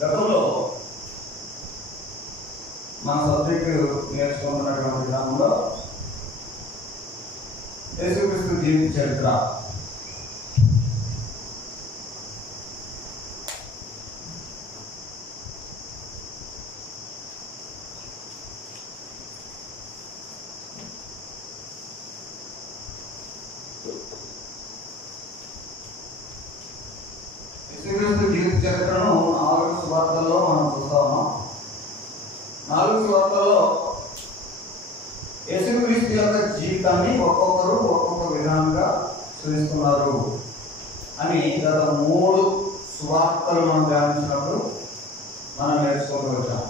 గతంలో మన సబ్జెక్టు నేర్చుకుంటున్నటువంటి విధానంలో యేసుక్రీస్తు జీవిత చరిత్ర జీవిత చరిత్రను 4 సువార్తల్లో మనం చూస్తా ఉన్నాం. 4 సువార్తల్లో యేసుక్రీస్తు యొక్క జీవితాన్ని ఒక్కొక్కరు ఒక్కొక్క విధానంగా చూపిస్తున్నారు అని గత 3 సువార్తలు మనం ధ్యానించినప్పుడు మనం నేర్చుకుంటూ వచ్చాం.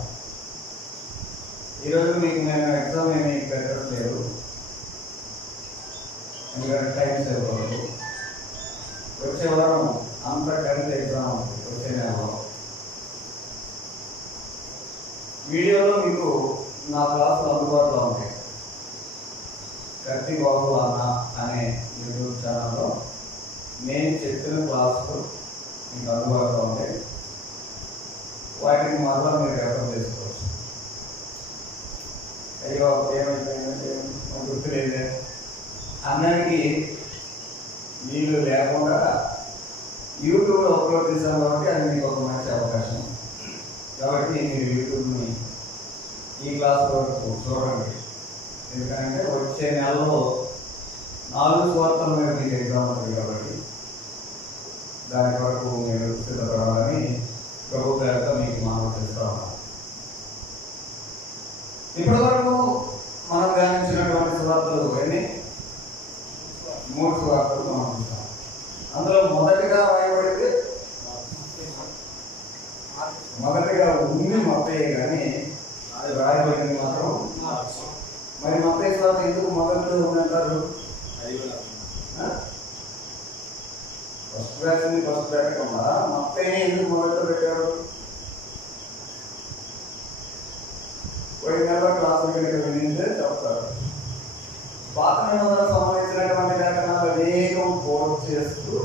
ఈరోజు మీకు నేను ఎగ్జామ్ ఏమీ పెట్టట్లేదు, ఎందుకంటే టైం సేవ్ అవ్వదు. వచ్చే వారం అంత కలిసి ఎగ్జామ్ వచ్చే నెలలో వీడియోలో మీకు నా క్లాసులు అందుబాటులో ఉంటాయి. కత్తి బాబు అన్న అనే యూట్యూబ్ ఛానల్లో నేను చెప్పిన క్లాసులు మీకు అందుబాటులో ఉంటాయి. వాటిని మరలా మీరు రెఫర్ చేసుకోవచ్చు. అయ్యో ఏమైపోయిందంటే గుర్తులేదే అన్నకి వీళ్ళు లేకుండా యూట్యూబ్లో అప్లోడ్ చేశాను కాబట్టి అది మీకు ఒక మంచి అవకాశం. కాబట్టి మీరు యూట్యూబ్ని ఈ క్లాస్ వరకు చూడండి. ఎందుకంటే వచ్చే నెలలో 4 సువార్తల మీద మీకు ఎగ్జామ్ ఉంది కాబట్టి దాని వరకు మీరు సిద్ధపడాలని ప్రభు పేరుతో మీకు మనం చేస్తా ఉన్నాం. ఇప్పటి వరకు మనం ధ్యానించినటువంటి సువార్తలు ఎన్ని? 3 సువార్తలు మనం చూస్తాం. అందులో మొదటిగా రాయబడింది ఉంది మత్తయి, కానీ అది రాయబడింది మాత్రం. మరి మత్తయి సువార్త ఎందుకు మొదట్లో ఉందంటారు? ఫస్ట్ రాసింది ఫస్ట్ పెట్టకుండా మత్తయిని ఎందుకు మొదట్లో పెట్టారు? పోయిన నెల క్లాసులు కనుక వినింటే చెప్తారు. పాత నిబంధనకు సంబంధించినటువంటి లేఖనాలు అనేకం కోట్ చేస్తూ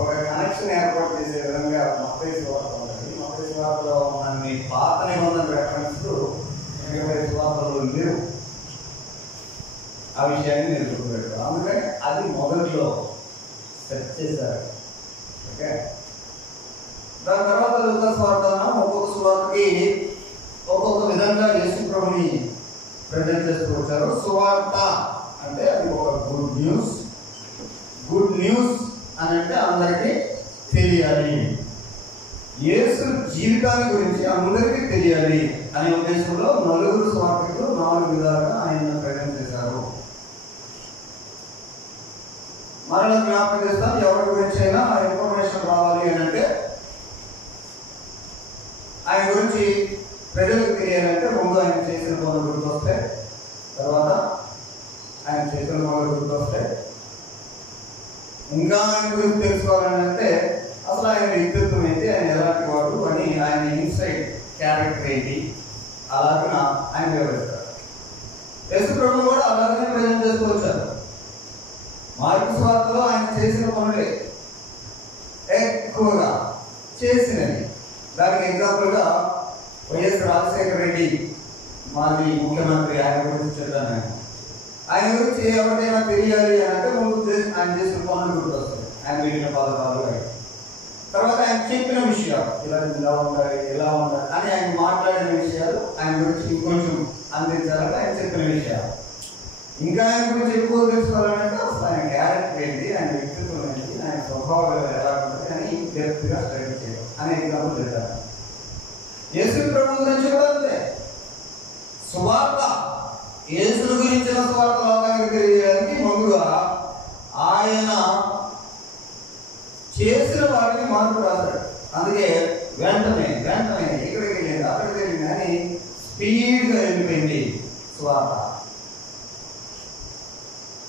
ఒక కనెక్షన్ ఏర్పాటు చేసే విధంగా మత్తయి సువార్త ఉంటుంది. మత్తయి సువార్తలో ఉన్న పాత నిబంధన రెఫరెన్స్ మిగతా సువార్తలు లేవు. ఆ విషయాన్ని నేను గుర్తుపెట్టాను. అందుకని అది మొదట్లో సెట్ చేశారు. ఓకే, దాని తర్వాత లూకా సువార్త ఒక్కొక్క సువార్తకి ఒక్కొక్క విధంగా యేసు ప్రభుని ప్రజెంట్ చేస్తూ వచ్చారు. సువార్త అంటే అది ఒక గుడ్ న్యూస్. గుడ్ న్యూస్ అని అంటే అందరికీ తెలియాలి, యేసు జీవితాన్ని గురించి అందరికీ తెలియాలి అనే ఉద్దేశంలో 4 సువార్తకులు 4 విధాలుగా ఆయన ప్రజెంట్ చేశారు. మరలా జ్ఞాపకం చేస్తాం, ఎవరి గురించి అయినా ఆ ఇన్ఫర్మేషన్ రావాలి అని అంటే, ఆయన గురించి ప్రజలకు తెలియాలంటే ముందు ఆయన చేసిన పనులు గుర్తొస్తే, తర్వాత ఆయన చేసిన పనులు గుర్తొస్తే, ఇంకా ఆయన గురించి తెలుసుకోవాలని అంటే అసలు ఆయన వ్యక్తిత్వం ఏంటి, ఆయన ఎలాంటి వాడు అని ఆయన ఇన్సైడ్ క్యారెక్టర్ ఏంటి అలాగా ఆయన వివరిస్తారు. యేసు ప్రభు కూడా అలాగనే ప్రజెంట్ చేస్తూ వచ్చారు. మార్కు సువార్తలో ఆయన చేసిన పనులే ఎక్కువగా చేసినవి. దానికి ఎగ్జాంపుల్గా వైఎస్ రాజశేఖర రెడ్డి మాజీ ముఖ్యమంత్రి, ఆయన గురించి చెప్పాను. ఆయన గురించి ఎవరికైనా తెలియాలి అని అంటే ముందు ఆయన చేసిన పనులు గుర్తొస్తాయి, ఆయన వెళ్ళిన పథకాలు. తర్వాత ఆయన చెప్పిన విషయాలు ఇలా ఉండాలి ఎలా ఉండాలి అని ఆయన మాట్లాడిన విషయాలు, ఆయన గురించి ఇంకొంచెం అందించాలంటే ఆయన చెప్పిన విషయాలు. ఇంకా ఆయన గురించి ఎక్కువ తెలుసుకోవాలంటే అసలు ఆయన క్యారెక్టర్ ఏంటి, ఆయన వ్యక్తిత్వం ఏంటి, ఆయన స్వభావం ఎలా ఉంటుంది అని డెప్త్గా స్టడీ చేయడం అనే ఎగ్జాంపుల్ చేశారు. యేసు ప్రభు గురించి కూడా అంతే. సువార్త, యేసును గురించిన సువార్త లోకానికి తెలియజేయడానికి ముందుగా ఆయన చేసిన వాటిని మార్పు రాశాడు. అందుకే వెంటనే ఇక్కడికి వెళ్ళింది అక్కడికి వెళ్ళింది అని స్పీడ్గా వెళ్ళిపోయింది సువార్త.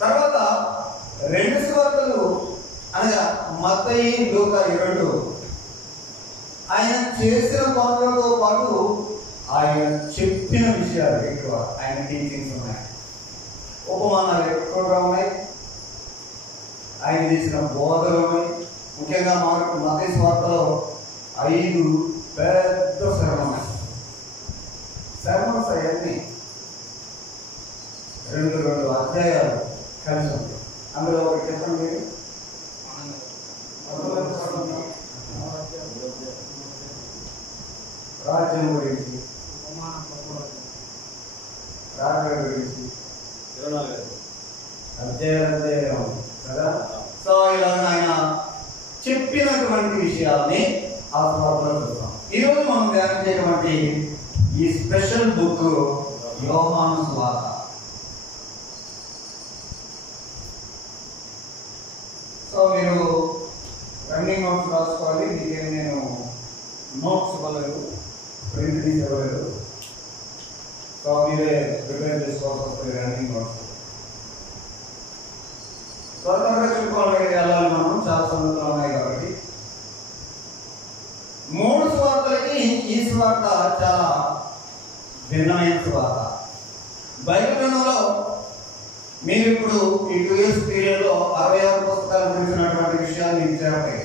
తర్వాత 2 సువార్తలు అనగా మత్తయి, లూకా 2 ఆయన చేసిన పనులతో పాటు ఆయన చెప్పిన విషయాలు ఎక్కువ, ఆయన టీచింగ్స్ ఉన్నాయి, ఉపమానాలు ఎక్కువగా ఉన్నాయి, ఆయన చేసిన బోధలు ఉన్నాయి, ముఖ్యంగా మత్తయి సువార్తలో 5 పెద్ద sermons అవన్నీ 2 అధ్యాయాలు కలిసి ఉంటాయి. అందులో ఒకటి చెప్పండి మీరు. రాజ్యం గురించి, రాజ్యం గురించి అధ్యాయం కదా. సో ఇలా ఆయన చెప్పినటువంటి విషయాల్ని ఆ స్వార్థలో చూస్తాం. ఈరోజు మనం ధ్యానించేటువంటి ఈ స్పెషల్ బుక్ యోహాను సువార్త. సో మీరు రన్నింగ్ నోట్స్ రాసుకోవాలి. మీకేం నేను నోట్స్ ఇవ్వలేదు, ప్రింట్ తీసి ఇవ్వలేదు. సో మీరే ప్రిపేర్ చేసుకోవాల్సి వస్తుంది రన్నింగ్ నోట్స్. త్వరగా చెప్పుకోవాలి వెళ్ళాలి మనం, చాలా సంగతులు ఉన్నాయి కాబట్టి. 3 సువార్తలకి ఈ సువార్త చాలా భిన్నమైన సువార్త. బైబిల్ గ్రంథంలో మీరు ఇప్పుడు ఈ 2 years పీరియడ్ లో 66 పుస్తకాలు గురించినటువంటి విషయాలు మీకు చేరతాయి.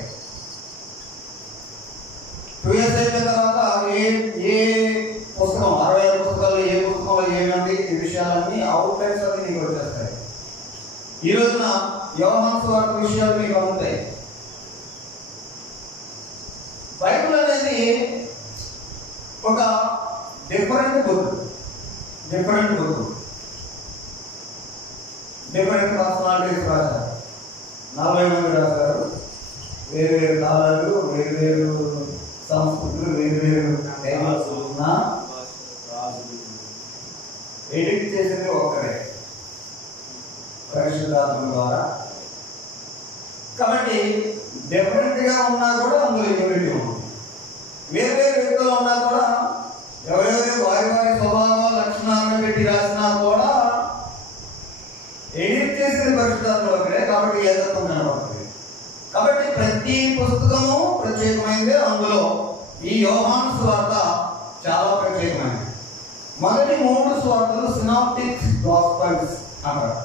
2 years అయిన తర్వాత ఏ పుస్తకం 66 పుస్తకాలు ఏ పుస్తకంలో ఏమంది ఈ విషయాలన్నీ అవుట్ లైన్స్ అన్ని మీకు వచ్చేస్తాయి. ఈ రోజున యోహాను సువార్త విషయాలు మీకు అందుతాయి. బైబిల్ అనేది ఒక డిఫరెంట్ బుక్, డిఫరెంట్ పర్సనాలిటీస్ రాశారు. 40 మంది రాశారు. వేరు కాలాలు, వేరు సంస్కృతులు, వేరు ఎడిట్ చేసింది ఒక్కరే, పరిశుద్ధాత్మ ద్వారా. కాబట్టి డిఫరెంట్ గా ఉన్నా కూడా అందులో యూనిటీ ఉంది. వేరు వ్యక్తులు ఉన్నా కూడా ఎవరెవరి వారి స్వభావ లక్షణాలను పెట్టి రాసినా కూడా ఎడిట్ చేసిన పరిశుద్ధాత్మ ఒకరే. కాబట్టి ఏకత్వం కనబడుతుంది. కాబట్టి ప్రతి పుస్తకము ప్రత్యేకమైనది. అందులో ఈ యోహాను సువార్త చాలా ప్రత్యేకమైనది. మొదటి 3 సువార్తలు సినాప్టిక్ గాస్పెల్స్ అంటారు.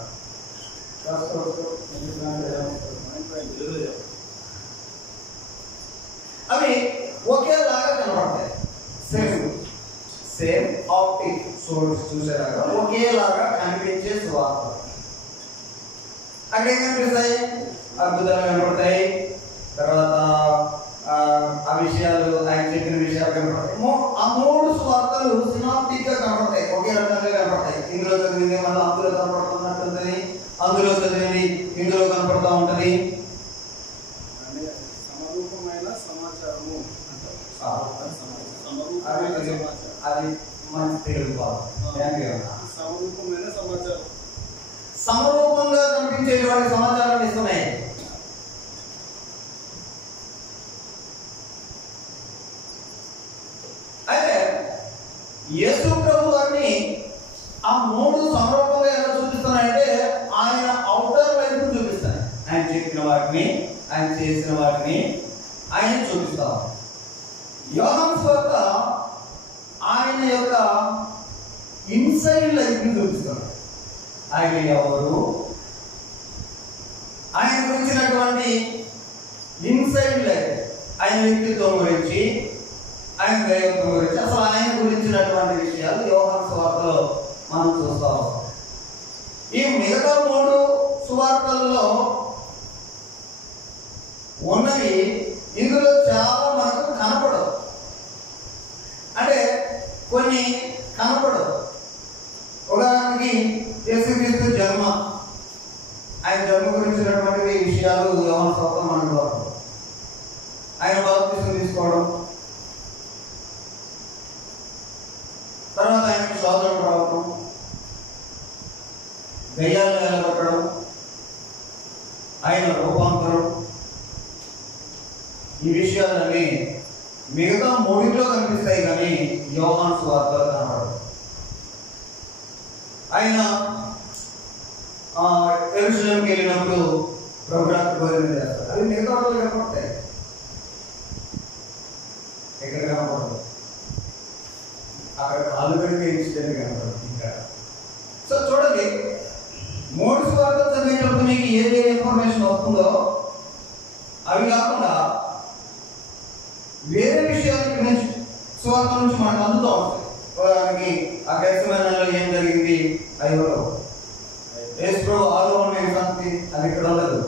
అవి ఒకేలాగా కనబడతాయి. సేమ్ ఆప్టిక్ సోర్స్ చూసేలాగా ఒకేలాగా కనిపించే సువార్త. అక్కడ ఏం కనిపిస్తాయి? అద్భుతాలు కనబడతాయి. తర్వాత ఆ విషయాలు, ఆయన చెప్పిన విషయాలు కనబడతాయి. ఆ 3 సువార్తలు సినాప్టిక్ గా కనబడతాయి, ఒకే రకంగా కనబడతాయి. ఇందులో చదివింది మళ్ళీ అందులో కనబడుతున్నట్టుంది, అందులో చదివింది ఇందులో కనపడతా ఉంటది. అది మంచి తెలుగు సమరూపంగా కనిపించేటువంటి సమాచారాన్ని ఇస్తున్నాయి. అయితే యేసు ప్రభు వారిని ఆ 3 సమరూపంగా ఎలా చూపిస్తున్నాయంటే ఆయన ఔటర్ వైపు చూపిస్తాయి. ఆయన చెప్పిన వాటిని, ఆయన చేసిన వాటిని ఆయన చూపిస్తాం. యోహాను సువార్త ఆయన యొక్క ఇన్సైడ్ లైఫ్ ని చూపిస్తాడు. ఆయన ఎవరు, ఆయన గురించినటువంటి ఇన్సైడ్ లైఫ్, ఆయన వ్యక్తిత్వం గురించి, ఆయన దైవత్వం గురించి, అసలు ఆయన గురించినటువంటి విషయాలు యోహాను సువార్తలో మనం చూస్తాం. ఈ మిగతా 3 సువార్తల్లో ఉన్నవి ఇందులో చాలా మనకు కనపడవు. అంటే కొన్ని కనపడవు. ఉదాహరణకి యేసుక్రీస్తు జన్మ, ఆయన జన్మ గురించినటువంటి విషయాలు యోహాను సువార్తలో మనకు దొరకవు. ఆయన బాప్తిసం తీసుకోవడం, తర్వాత ఆయనకి శోధన రావడం, దయ్యాలను నిలబెట్టడం, ఆయన రూపాంతరం, ఈ విషయాలన్నీ మిగతా 3లో కనిపిస్తాయి కానీ యోహాను సువార్తలో కనబడదు. ఆయన యెరూషలేంకి వెళ్ళినప్పుడు ప్రభురాత్రి భోజనం చేస్తారు. అవి మిగతా వాళ్ళు కనపడతాయి, ఎక్కడ కనపడదు. అక్కడ కాళ్ళు పెడితే ఇన్సిడెంట్ కనపడదు. ఇంకా సో చూడండి, 3 సువార్తలు చదివేటప్పుడు మీకు ఏది ఇన్ఫర్మేషన్ వస్తుందో అవి కాకుండా వేరే విషయాల నుంచి సువార్త నుంచి మనకు అందుతూ ఉంటాయి. ఉదాహరణకి ఆ గెత్సేమనీలో ఏం జరిగింది, అయ్యో యేసు ప్రభు ఆలో ఉండే సంగతి అది ఇక్కడ ఉండదు.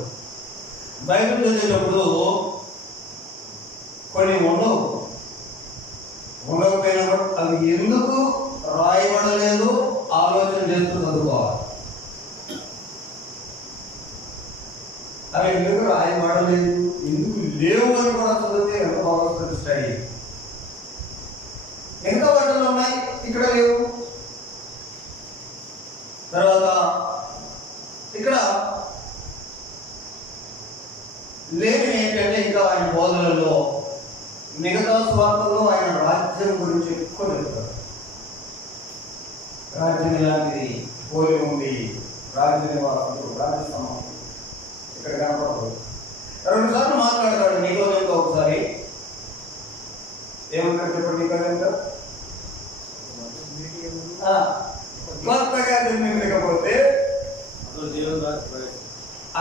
బైబిల్ చదివేటప్పుడు కొన్ని ఉండకపోయినా కూడా అవి ఎందుకు రాయబడలేదు ఆలోచన చేస్తూ చదువుకోవాలి. అవి ఎందుకు రాయబడలేదు, ఎందుకు లేవు అని కూడా చదివితే ఎంత బాగుంటుంది స్టడీ. ఎంత వాటిలో ఉన్నాయి, ఇక్కడ లేవు. తర్వాత ఇక్కడ లేని ఏంటంటే ఇంకా ఆయన బోధనలో మిగతా స్వార్థలో ఆయన రాజ్యం గురించి ఎక్కువ చెప్తారు. రాజ్యం ఇలాంటిది, పోలి ఉంది, రాజ్య నివాసులు, రాజ్యస్థానం ఇక్కడ కనపడదు. 2 సార్లు మాట్లాడతాడు నికోదేముతో. ఒకసారి ఏమంటారు చెప్పండి, నికోదేముతో కొత్తగా జన్మించకపోతే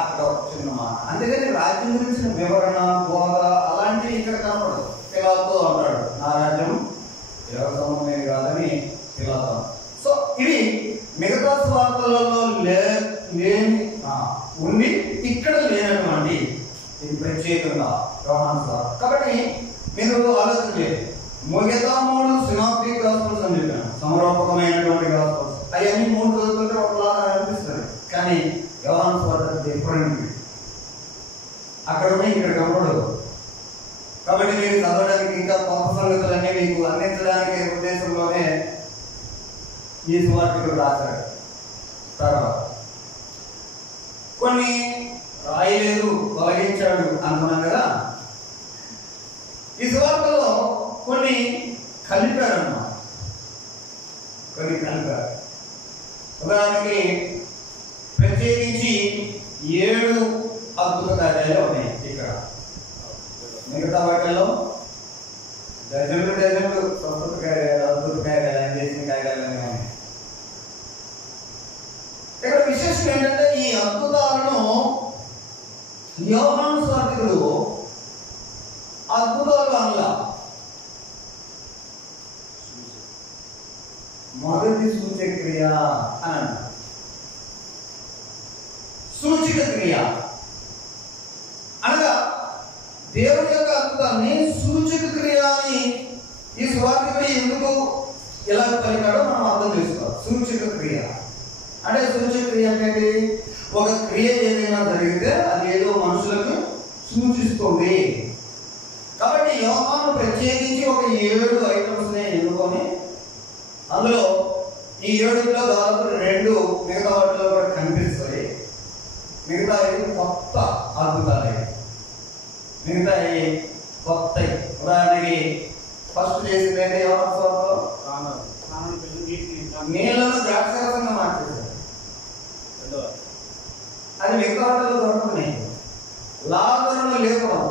అక్కడ చిన్న మాట. అందుకని రాజ్యం గురించిన వివరణ, బోధ అలాంటివి ఇక్కడ కనపడదు. పిలాతో అంటాడు, నా రాజ్యం ఎవరి సంబంధం కాదని పిలాతో. సో ఇవి మిగతా స్వార్థలలో లేని ఉండి ఇక్కడ లేనటువంటి ఇది ప్రత్యేకంగా యోహాను స్వార్థ. కాబట్టి మీరు ఆలోచన చేయండి, మిగతా 3 సినాప్టిక్ గాస్పెల్స్ అని చెప్పాను, సమరూపకమైనటువంటి గాస్పెల్స్. అవన్నీ 3 చదువుతుంటే ఒకలాగా అనిపిస్తుంది. కానీ యోహాను స్వార్థ డిఫరెంట్, అక్కడ ఉన్నాయి, ఇక్కడ కనపడదు. కాబట్టి మీరు చదవడానికి ఇంకా కొత్త సంగతులన్నీ మీకు అందించడానికి ఉద్దేశంలోనే ఈ సువార్తికుడు రాశాడు. తర్వాత కొన్ని రాయలేదు, తొలగించాడు అనుకున్నాం కదా. ఈ సువార్తలో కొన్ని కలిపారన్నమాట, కొన్ని కలిపారు. ఉదాహరణకి ప్రత్యేకించి 7 అద్భుత కార్యాలు ఉన్నాయి ఇక్కడ. మిగతా వాటిల్లో డజన్లు స్వస్థత కార్యాలు, అద్భుత కార్యాలు, ఆయన చేసిన కార్యాలు ఉన్నాయి. ఇక్కడ విశేషం ఏంటంటే ఈ అద్భుతాలను యోహాను స్వార్థికుడు అద్భుతాలు అనలా, మొదటి సూచక్రియ అని అన్నారు. సూచిక క్రియ అనగా దేవుని యొక్క అద్భుతాన్ని సూచక క్రియ అని ఈ స్వార్థికుడు ఎందుకు ఎలా పలికాడో మనం అర్థం చేసుకోవాలి. సూచక క్రియ అంటే, సూచక క్రియ అంటే ఒక క్రియ ఏదైనా జరిగితే అది ఏదో మనుషులకు సూచిస్తుంది. కాబట్టి యోహాను ప్రత్యేకించి ఒక 7 ఐటమ్స్ ఎన్నుకొని అందులో ఈ 7లో దాదాపు 2 మిగతా వాటిలో కూడా కనిపిస్తాయి. మిగతా 5 కొత్త అద్భుతాలే, మిగతా కొత్త. ఉదాహరణకి ఫస్ట్ చేసింది యోహాను స్వార్థలో నీళ్లను ద్రాక్షరసంగా మార్చేశారు. అది మిగతా వాటిలో దొరకదు, లాభంలో లేకపోవడం.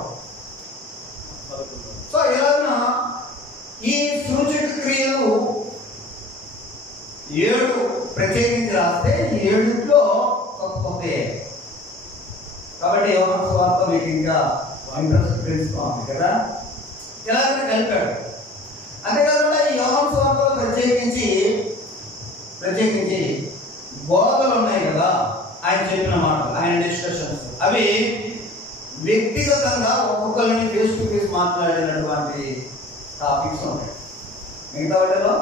సో ఇలాగా ఈ సూచక క్రియలు 7 ప్రత్యేకించి రాస్తే 7లో కొత్త. కాబట్టి యోహాను స్వార్థ మీకు ఇంకా ఇంట్రెస్ట్ పెంచుకోవాలి కదా, ఇలాగనే కలిపాడు. అంతేకాకుండా ఈ యోహాను స్వార్థలో ప్రత్యేకించి బోధలు ఉన్నాయి కదా, ఆయన చెప్పిన మాటలు, ఆయన డిస్కషన్స్, అవి వ్యక్తిగతంగా ఒక్కొక్కరిని ఫేస్ టు ఫేస్ మాట్లాడినటువంటి టాపిక్స్ ఉన్నాయి. మిగతా వాటిలో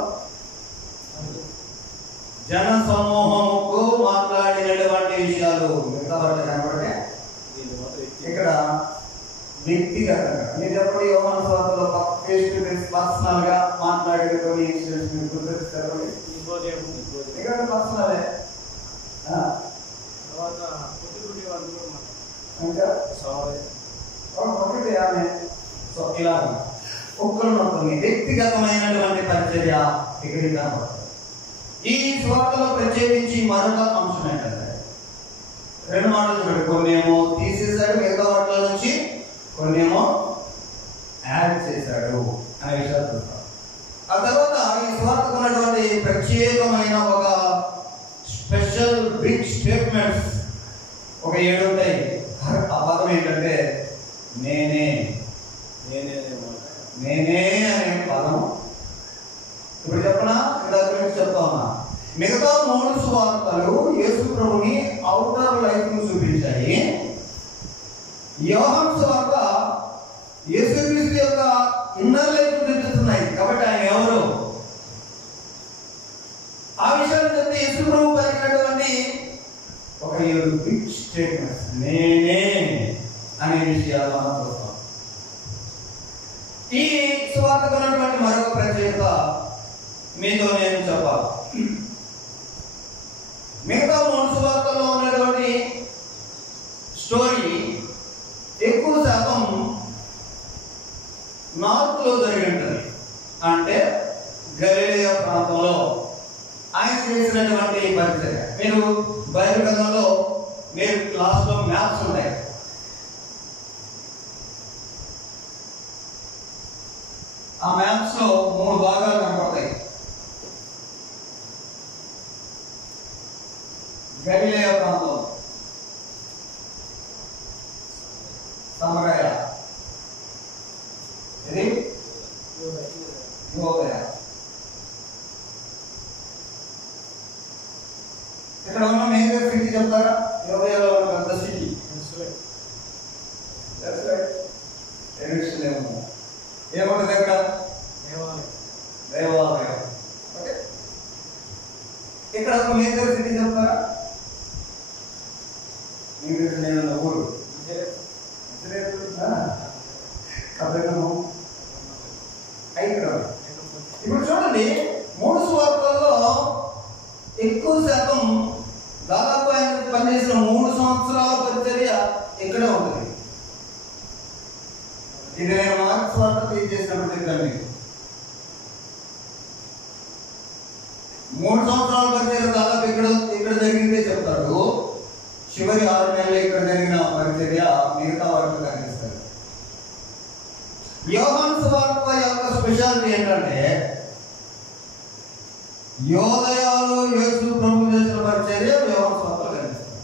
జన సమూహముకు మాట్లాడినటువంటి విషయాలు మిగతా వాటి కనబడితే ఇక్కడ వ్యక్తిగతంగా మీరు చెప్పండి. యోహాను స్వార్థలో ఫేస్ టు ఫేస్ పర్సనల్ గా మాట్లాడే కొన్ని ఇన్సిడెంట్స్ మీరు గుర్తిస్తారు. ఇక్కడ పర్సనలే. ఒకటి ఆమె ఇలా ఒక్కరినొక్కరిని వ్యక్తిగతమైనటువంటి పరిచర్య ఇక్కడ కనబడుతుంది. ఈ స్వార్థలో ప్రత్యేకించి మరొక అంశం ఏంటంటే 2 మాటలు, కొన్నేమో తీసేశాడు, మిగతా వాటిలో నుంచి కొన్నేమో యాడ్ చేశాడు అనే విషయాలు చూస్తాం. ఆ తర్వాత ఈ స్వార్థకు ఉన్నటువంటి ప్రత్యేకమైన ఒక స్పెషల్ బిగ్ స్టేట్మెంట్స్ ఒక 7 ఉంటాయి. ఆ పదం ఏంటంటే నేనే నేనే అనే పదం. ఇప్పుడు చెప్పనా, ఇలా గురించి చెప్తా ఉన్నా. మిగతా 3 సువార్తలు యేసు ప్రభుని ఔటర్ లైఫ్ ను చూపించాయి. యోహాను సువార్త యేసుక్రీస్తు యొక్క ఇన్నర్ లైఫ్ చూపిస్తున్నాయి. కాబట్టి ఆయన ఎవరు ఆ విషయాన్ని చెప్తే యేసు ప్రభు పలికినటువంటి ఒక 7 బిగ్ స్టేట్మెంట్స్ నేనే అనే విషయాలు మనం చూస్తాం. ఈ సువార్తకు ఉన్నటువంటి మరొక ప్రత్యేకత మీతో నేను చెప్పాలి. మిగతా 3 సువార్తల్లో ఉన్నటువంటి స్టోరీ ఎక్కువ శాతం నార్త్ లో జరిగి ఉంటుంది. అంటే గలిలయ ప్రాంతంలో ఆయన చేసినటువంటి పరిచర్య. మీరు బైబిల్ గ్రంథంలో మీరు క్లాస్ లో మ్యాప్స్ ఉంటాయి. ఆ మ్యాప్స్ లో 3 భాగాలు కనపడతాయి. గలిలయ ప్రాంతం, సమరయ, ఇది యోదయ. ఇక్కడ ఉన్న మేజర్ సిటీ చెప్తారా? యోదయలో ఉన్న పెద్ద సిటీ ఏముంటుంది అక్కడ? దేవాలయం. ఓకే, ఇక్కడ ఒక మేజర్ సిటీ చెప్తారా? నేను ఊరు ఇప్పుడు చూడండి, 3 సువార్తల్లో ఎక్కువ శాతం దాదాపు ఆయన పనిచేసిన 3 సంవత్సరాల పరిచర్య ఇక్కడే ఉంటుంది. ఇది నేను మార్క్స్ సువార్త చేసినప్పుడు చెప్పాను మీకు. 3 సంవత్సరాల పరిచర్య దాదాపు ఇక్కడ జరిగిందే చెప్తాడు. చివరి 6 నెలలు ఇక్కడ జరిగిన పరిచర్య మిగతా వాటిలో కనిపిస్తారు. యోహాను సువార్త యొక్క స్పెషాలిటీ ఏంటంటే యోదయలో యేసు ప్రభు చేసిన పరిచర్య యోహాను సువార్తలో కనిపిస్తుంది.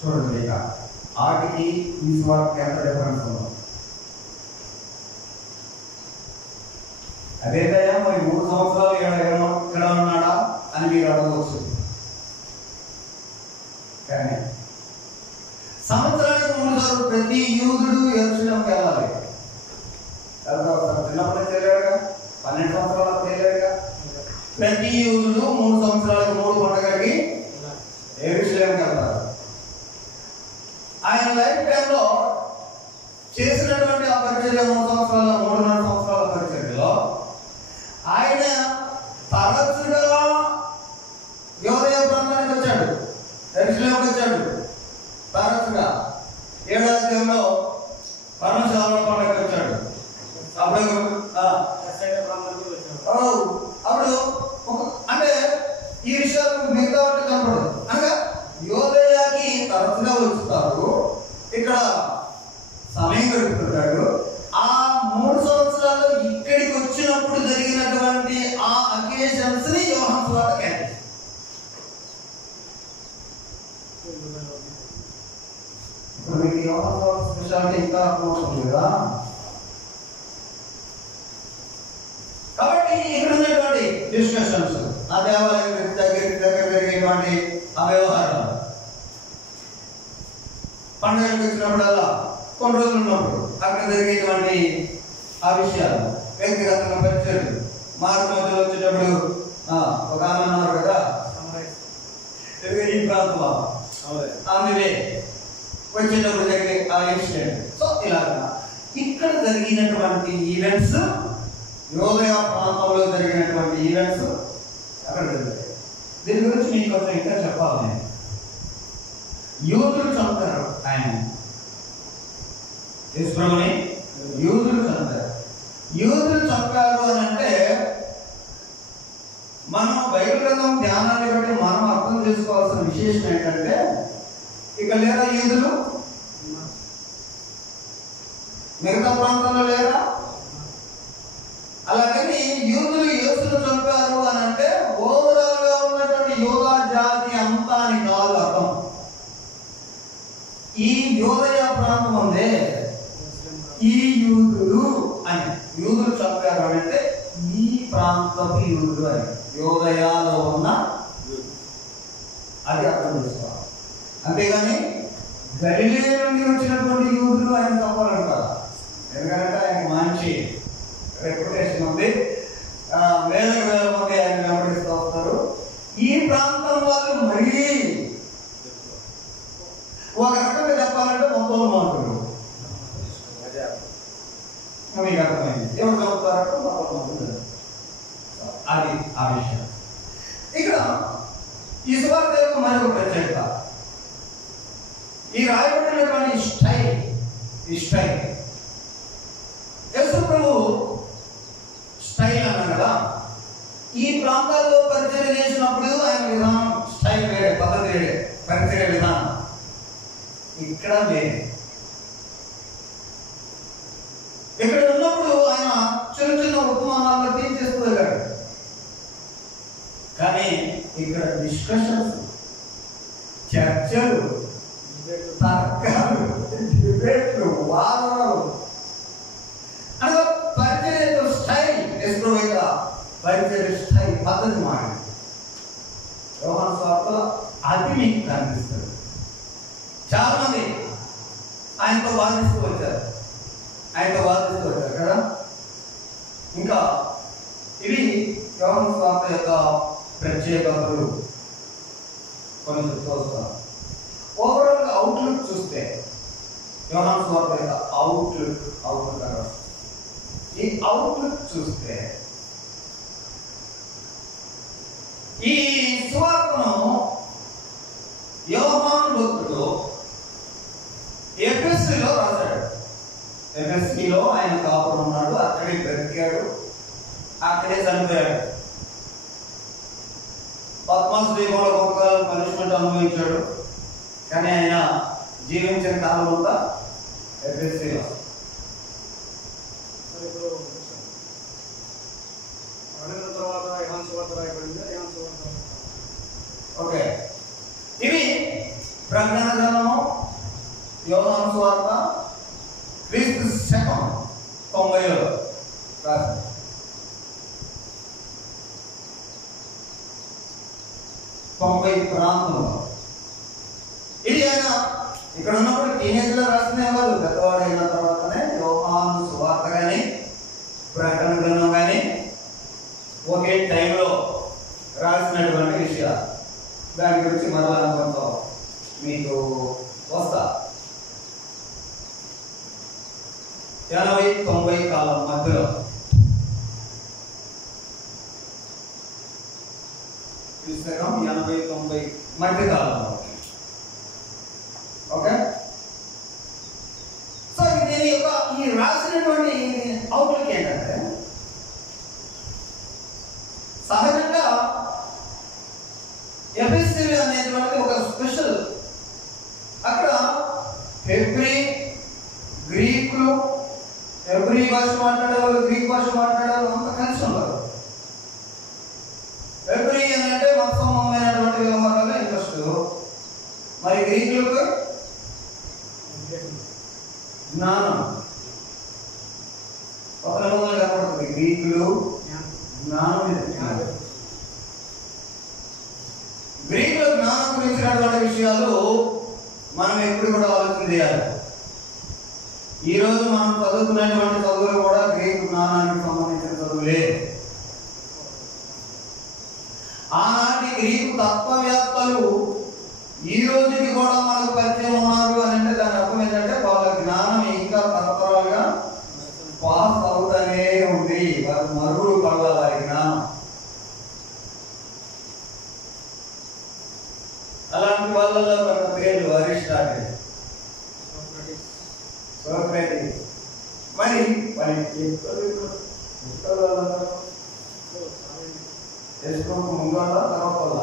చూడండి, ఇక ఆటికి ఈ సువార్తకి ఎంత డిఫరెన్స్ ఉందో. అదేదయ్యా మరి 3 సంవత్సరాలు ఇక్కడ ఉన్నాడా అని మీరు అడగవచ్చు. కానీ సంవత్సరానికి 3 సార్లు ప్రతి యూదుడు యెరూషలేముకి వెళ్ళాలి. చిన్నప్పుడు తెలియడుగా, 12 సంవత్సరాలకు తెలియడుగా. ప్రతి యూదుడు 3 సంవత్సరాలకు 3 పండుగలకి యెరూషలేముకి వెళ్తారు. ఆయన లైఫ్ టైంలో చేసినటువంటి ఆ పరిచర్య 3.5 సంవత్సరాల పరిచర్యలో ఆయన తరచుగా యోదయ ప్రాంతానికి వచ్చాడు, యెరూషలేముకి వచ్చాడు. తరచుగా 7వ అధ్యాయంలో పరమశాల పండుగకి వచ్చాడు. అప్పుడు అంటే ఈ విషయాలు మిగతా వాటి కనపడదు. అనగా యోదయకి తరచుగా వస్తారు, ఇక్కడ సమయం గడుపుతుంటాడు. ఆ 3 సంవత్సరాలు ఇక్కడికి వచ్చినప్పుడు జరిగినటువంటి ఆ అకేషన్స్ ని యోహాను సువార్త క్యాచ్. ఇప్పుడు మీకు యోహాను సువార్త స్పెషాలిటీ ఇంకా అర్థమవుతుంది కదా. కాబట్టి ఇక్కడ ఉన్నటువంటి డిస్కషన్స్, ఆ దేవాలయం దగ్గర జరిగేటువంటి ఆ వ్యవహారాలు, పండుగలకు వచ్చినప్పుడల్లా కొన్ని రోజులు ఉన్నప్పుడు అక్కడ జరిగేటువంటి ఆ విషయాలు, వ్యక్తిగతంగా పరిచయాలు, మార్గ మధ్యలో వచ్చేటప్పుడు ఒక ఆమె అన్నారు కదా ఈ ప్రాంతంలో ఆమె వచ్చేటప్పుడు జరిగే ఆ ఇన్సిడెంట్. సో ఇలాగా ఇక్కడ జరిగినటువంటి ఈవెంట్స్, యోదయ ప్రాంతంలో జరిగినటువంటి ఈవెంట్స్ అక్కడ జరిగాయి. దీని గురించి మీకు కొంచెం ఇంకా చెప్పాలి. నేను యూదులు చంపారు ఆయన, యేసుప్రభుని యూదులు చంపారు. యూదులు చంపారు అని అంటే మనం బైబిల్ గ్రంథం ధ్యానాన్ని బట్టి మనం అర్థం చేసుకోవాల్సిన విశేషం ఏంటంటే, ఇక లేరా యూదులు? మిగతా ప్రాంతంలో లేరా? అలాగని యూదులు యేసును చంపారు అని అంటే ఓవరాల్ గా ఉన్నటువంటి యూదా జాతి అంతా అని కాదు అర్థం. హృదయాల్లో ఉన్న అది అర్థం చేసుకోవాలి. అంతేగాని గలిలయ నుండి వచ్చినటువంటి యూదులు ఆయన చంపాలంటారు. ఎందుకంటే ఆయనకు మంచి రెప్యుటేషన్ ఉంది, వేల మంది ఆయన వెంబడిస్తూ వస్తారు. ఈ ప్రాంతం వాళ్ళు మరీ ఒక రకంగా చెప్పాలంటే మొత్తం మాట్లాడు మీకు అర్థమైంది. ఎవరు చదువుతారంటే మొత్తం అది ఆ విషయం. ఇక్కడ ఈ సువార్త యొక్క మరొక ప్రత్యేకత, ఈ రాయబడినటువంటి స్టైల్ యేసు ప్రభు స్టైల్ అన్నాం కదా. ఈ ప్రాంతాల్లో పరిచయం చేసినప్పుడు ఆయన విధానం స్టైల్ వేరే, పద్ధతి వేరే, పరిచయ విధానం ఇక్కడ వేరే. ఇక్కడ ఉన్నప్పుడు ఆయన చిన్న చిన్న ఉపమానాలను తీర్చేస్తూ వెళ్ళాడు. కానీ ఇక్కడ డిస్కషన్స్, చర్చలు, తర్కాలు, డిబేట్లు, వాదనలు అనగా పరిచయ స్టైల్, ఎస్ట్రోవేగా పరిచయ స్టైల్ పద్ధతి మారింది. యోహాను సువార్తలో అది మీకు కనిపిస్తుంది. చాలా మంది ఆయనతో వాదిస్తూ వచ్చారు కదా. ఇంకా ఇవి యోహాను సువార్త యొక్క ప్రత్యేకతలు కొన్ని చెప్తూ వస్తారు. ఓవరాల్ అవుట్లుక్ చూస్తే యోహాను సువార్త యొక్క అవుట్లుక్ ఈ అవుట్లుక్ చూస్తే ఈ సువార్తను యోహాను భక్తుడు ఎఫెసీలో రాశాడు. ఎఫెసీలో ఆయన కాపురం ఉన్నాడు, అక్కడే బ్రతికాడు, అక్కడే చనిపోయాడు. పద్మాసు దీపంలో గొప్ప పనిష్మెంట్ అనుభవించాడు. కానీ ఆయన జీవించిన కాలం అంతా ఎఫెసీలో. ఓకే, ఇవి ప్రకటన గ్రంథము, యోహాను సువార్త, క్రీస్తు శకం 90లో రాశారు. 90 ప్రాంతంలో. ఇది ఆయన ఇక్కడ ఉన్నప్పుడు టీనేజ్లో రాసిందే కాదు, పెద్దవాడు అయిన తర్వాతనే యోహాను సువార్త కానీ ప్రకటన గ్రంథం కానీ ఒకే టైంలో రాసినటువంటి విషయాలు. దాని గురించి మరలా కొంత మీకు వస్తా. 80-90 కాలం మధ్యలో పుస్తకం 80-90 మధ్య కాలంలో. ఓకే, సో దీని యొక్క ఈ రాసినటువంటి అవుట్లుక్ ఏంటంటే, సహజంగా ఎఫెసీ అనేటువంటి ఒక స్పెషల్, అక్కడ గ్రీకులు, హెబ్రీ భాష మాట్లాడేవాళ్ళు, గ్రీక్ భాష మాట్లాడేవాళ్ళు అంతా కలిసి ఉన్నారు. హెబ్రీ అంటే మత సంబంధమైనటువంటి వ్యవహారాలు ఇంట్రెస్ట్, మరి గ్రీకులకు జ్ఞానం. ఒక కనపడుతుంది, గ్రీకులు జ్ఞానం. గ్రీకుల జ్ఞానం గురించినటువంటి విషయాలు మనం ఎప్పుడు కూడా ఆలోచన చేయాలి. ఈరోజు మనం చదువుతున్నటువంటి చదువులు కూడా గ్రీకు జ్ఞానానికి సంబంధించిన చదువులే. ఆనాటి గ్రీకు తత్వవేత్తలు ఈ రోజుకి కూడా మనకు పరిచయం ఉన్నారు అని అంటే దాని అర్థం ఏంటంటే వాళ్ళ జ్ఞానం ఇంకా తరతరాలుగా పాస్ అవుతూనే ఉంది. వారు మరుడు పడవాలి వారి జ్ఞానం. అలాంటి వాళ్ళలో మన పేర్లు అరిస్టాటిల్, సోక్రటీస్. మరి ముంగోళ్ళ తర్వాత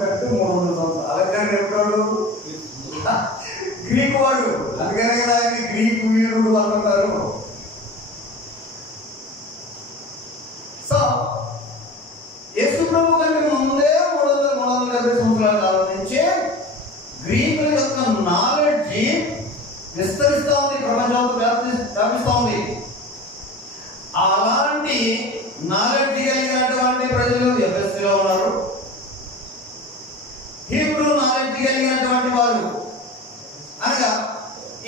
కంటే 300 సంవత్సరాలు. అలెగ్జాండర్ ఎప్పుడోడు గ్రీకు వాడు, అందుకనే కదా ఆయన గ్రీకు వీరుడు అంటారు. సో యేసు ప్రభు కంటే ముందే 350 సంవత్సరాల కాలం నుంచే గ్రీకుల యొక్క నాలెడ్జ్ విస్తరిస్తూ ఉంది, ప్రపంచంలో వ్యాపిస్తూ నడుస్తుంది. అలాంటి నాలెడ్జ్ కలిగినటువంటి ప్రజలు ఎఫెసీలో ఉన్నారు. హీబ్రూ నాలెడ్జ్ కలిగినటువంటి వారు అనగా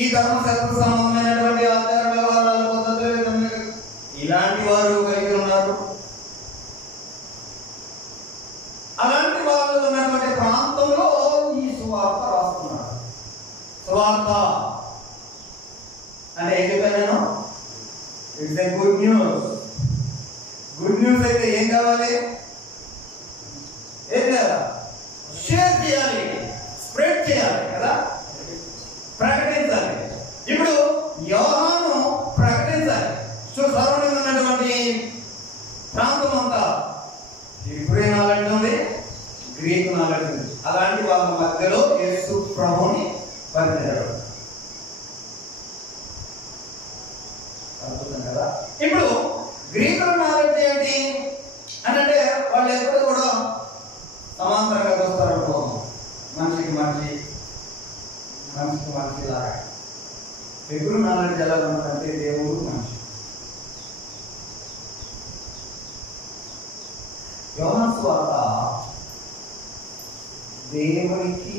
ఈ ధర్మశాస్త్ర సంబంధమైనటువంటి ఆచార వ్యవహారాల పద్ధతులు ఇలాంటి వారు కలిగి ఉన్నారు. అలాంటి వాళ్ళు ఉన్నటువంటి ప్రాంతంలో ఈ సువార్త రాస్తున్నారు. సువార్త అంటే ఏం చెప్పాను? It's a good news. Good news అయితే ఏం కావాలి? ఏం కదా, షేర్ చేయాలి, స్ప్రెడ్ చేయాలి కదా, ప్రకటించాలి. ఇప్పుడు యోహాను ప్రకటించాలి. సో సరౌండింగ్ ఉన్నటువంటి ప్రాంతం అంతా హీబ్రూ నాలెడ్జ్ ఉంది, గ్రీకు నాలెడ్జ్ ఉంది. అలాంటి వాళ్ళ మధ్యలో యేసు ప్రభువుని పరిచయం అద్భుతం కదా. ఇప్పుడు గ్రీకుల నాలెడ్జ్ ఏంటి అని అంటే వాళ్ళు ఎప్పుడు కూడా సమాంతరంగా చూస్తారు. మనిషికి మనిషి, మనిషికి మనిషి లాగా. హీబ్రూ నాలెడ్జ్ ఎలా ఉంటుందంటే దేవుడు మనిషి. యోహాను సువార్త దేవునికి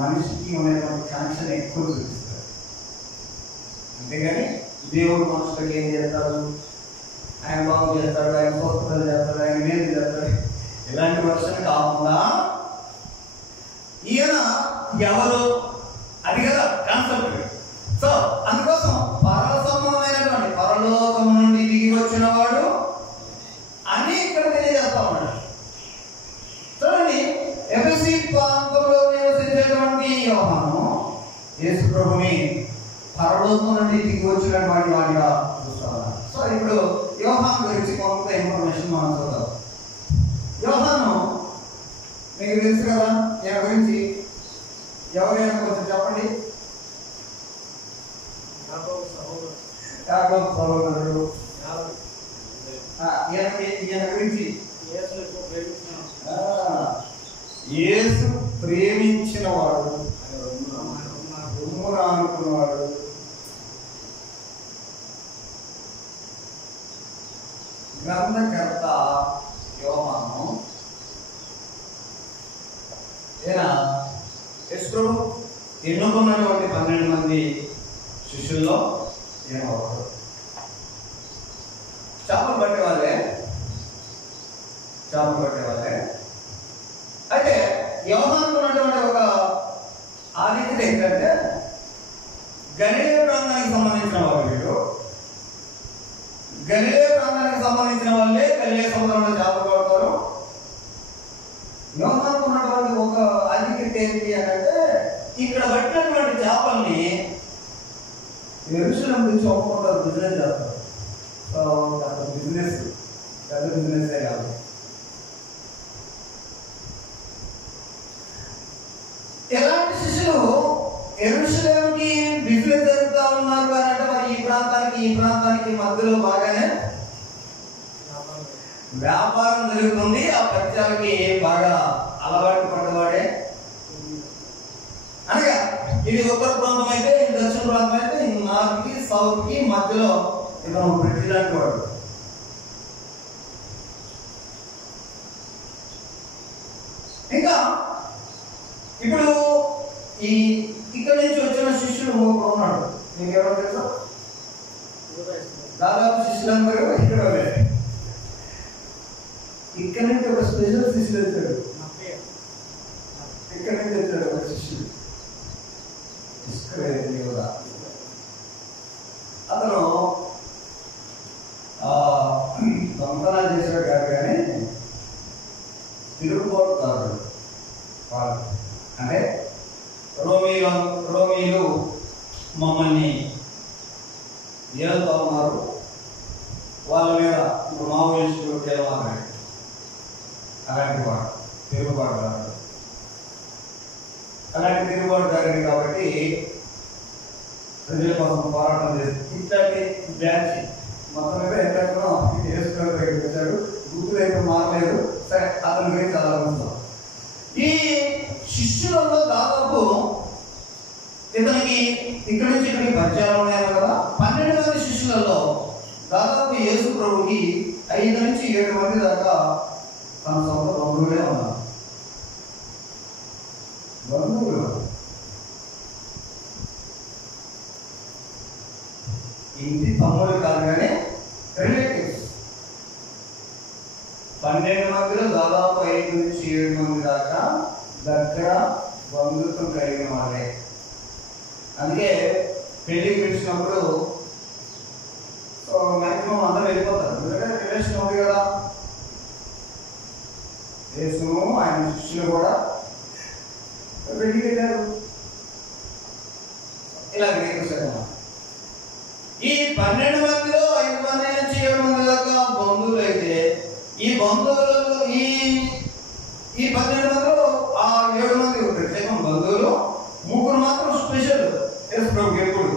మనిషికి ఉన్నటువంటి కనెక్షన్ ఎక్కువ చూపిస్తారు. అంతేగాని దేవుడు మనుషులకు ఏం చేస్తాడు, ఆయన బాగు చేస్తాడు, ఆయన స్వస్థతలు చేస్తాడు, ఆయన మేలు చేస్తాడు, ఇలాంటి వర్షం కాకుండా ఈయన ఎవరు అది కదా కాన్సెప్ట్. సో అందుకోసం పరసంబంధమైనటువంటి పరలోకం నుండి దిగి వచ్చిన వాడు అని ఇక్కడ తెలియజేస్తా ఉన్నాడు. చూడండి, ఎఫెసీ ప్రాంతంలో నివసించేటువంటి యోహాను యేసు ప్రభుని పరలోకం నుండి దిగి వచ్చినటువంటి వాడిగా చూస్తా ఉన్నాడు. సో ఇప్పుడు యోహాను గురించి కొంత ఇన్ఫర్మేషన్ మనం చూద్దాం. యోహాను మీకు తెలుసు కదా, ఈయన గురించి ఎవరైనా కొంచెం చెప్పండి. యాకోబు సహోదరుడు. ఈయన గురించి యేసు ప్రేమించిన వాడు, అనుకున్నవాడు. గ్రంథకర్త యోహాను ఈయన యేసు ప్రభు ఎన్నుకున్నటువంటి 12 మంది శిష్యుల్లో ఈయన ఒకడు. చేపలు పట్టేవాళ్ళే. అయితే యోహానుకు ఉన్నటువంటి ఒక ఆధిక్యత ఏంటంటే గలిలే ప్రాంతానికి సంబంధించిన వాళ్ళు వీళ్ళు. గలిలే ప్రాంతానికి సంబంధించిన వాళ్ళే గలిలే సముద్రంలో చేపలు పడతారు. యోహానుకు ఉన్నటువంటి ఒక ఆధిక్యత ఏంటి అంటే ఇక్కడ పట్టినటువంటి చేపల్ని యెరూషలేము నుంచి ఒక్కొక్కరు బిజినెస్ చేస్తారు. సో బిజినెస్ పెద్ద బిజినెస్ కాదు. ఎలాంటి శిష్యులు యెరూషలేముకి బిజినెస్ జరుగుతూ ఉన్నారు అని అంటే మరి ఈ ప్రాంతానికి మధ్యలో బాగానే వ్యాపారం జరుగుతుంది. ఆ పత్యాలకి బాగా అలవాటు పడ్డవాడే. అనగా ఇది ఉత్తర ప్రాంతం అయితే, ఇది దక్షిణ ప్రాంతం అయితే, ఇది నార్త్ కి సౌత్ కి మధ్యలో ఇతను బ్రిడ్జ్ లాంటి వాడు. ఇంకా ఇప్పుడు ఇక్కడ నుంచి వచ్చిన శిష్యుడు ఉన్నాడు. మీకు ఎవరో తెలుసా? దాదాపు శిష్యులందరూ ఇక్కడ నుంచి ఒక స్పెషల్ శిష్యుడు వచ్చాడు. ఇక్కడ నుంచి వచ్చాడు ఒక శిష్యుడు, అతను దొంగతనాలు చేశాడు కాదు కానీ తిరుగుబాటుదారుడు. వాళ్ళు అంటే రోమీలు మమ్మల్ని ఏలుతా ఉన్నారు, వాళ్ళ మీద ఇప్పుడు మావోయిస్టులు గెలవాలి, అలాంటి వాడు తిరుగుబాటుదారుడు. అలాంటి తిరుగుబాటుదారుడు కాబట్టి ప్రజల కోసం పోరాటం చేస్తుంది. ఇట్లాంటి బ్యాచ్ మొత్తం మీద ఎక్కడెక్కడో వచ్చాడు. గుర్తులు అయితే మారలేదు. సరే, అతని గురించి చాలా ఉందాం. ఈ శిష్యులలో దాదాపు ఇతనికి ఇక్కడ నుంచి ఇక్కడికి పరిచయాలు ఉన్నాయి కదా. 12 మంది శిష్యులలో దాదాపు యేసు ప్రభుకి 5 నుంచి 7 మంది దాకా తన సొంత బంధువులే ఉన్నారు. బంధువులు ఇంటి తమ్ముడు కాదు కానీ రిలేటివ్స్. 12 మందిలో దాదాపు 5 నుంచి 7 మంది దాకా దగ్గర బంధుత్వం కలిగిన వాళ్ళే. అందుకే పెళ్లికి పిలిచినప్పుడు మ్యాక్సిమం అందరూ వెళ్ళిపోతారు, ఎందుకంటే రిలేషన్ ఉంది కదా. యేసును ఆయన శిష్యులు కూడా పెళ్లికి వెళ్ళారు. ఇలాగే ఈ 12 మందిలో 5 మంది నుంచి 7 మంది దాకా బంధువులు అయితే, ఈ బంధువులలో ఈ 12 మందిలో ఆ 7 మంది ప్రత్యేకం బంధువులు, 3 మాత్రం స్పెషల్. ఎప్పుడు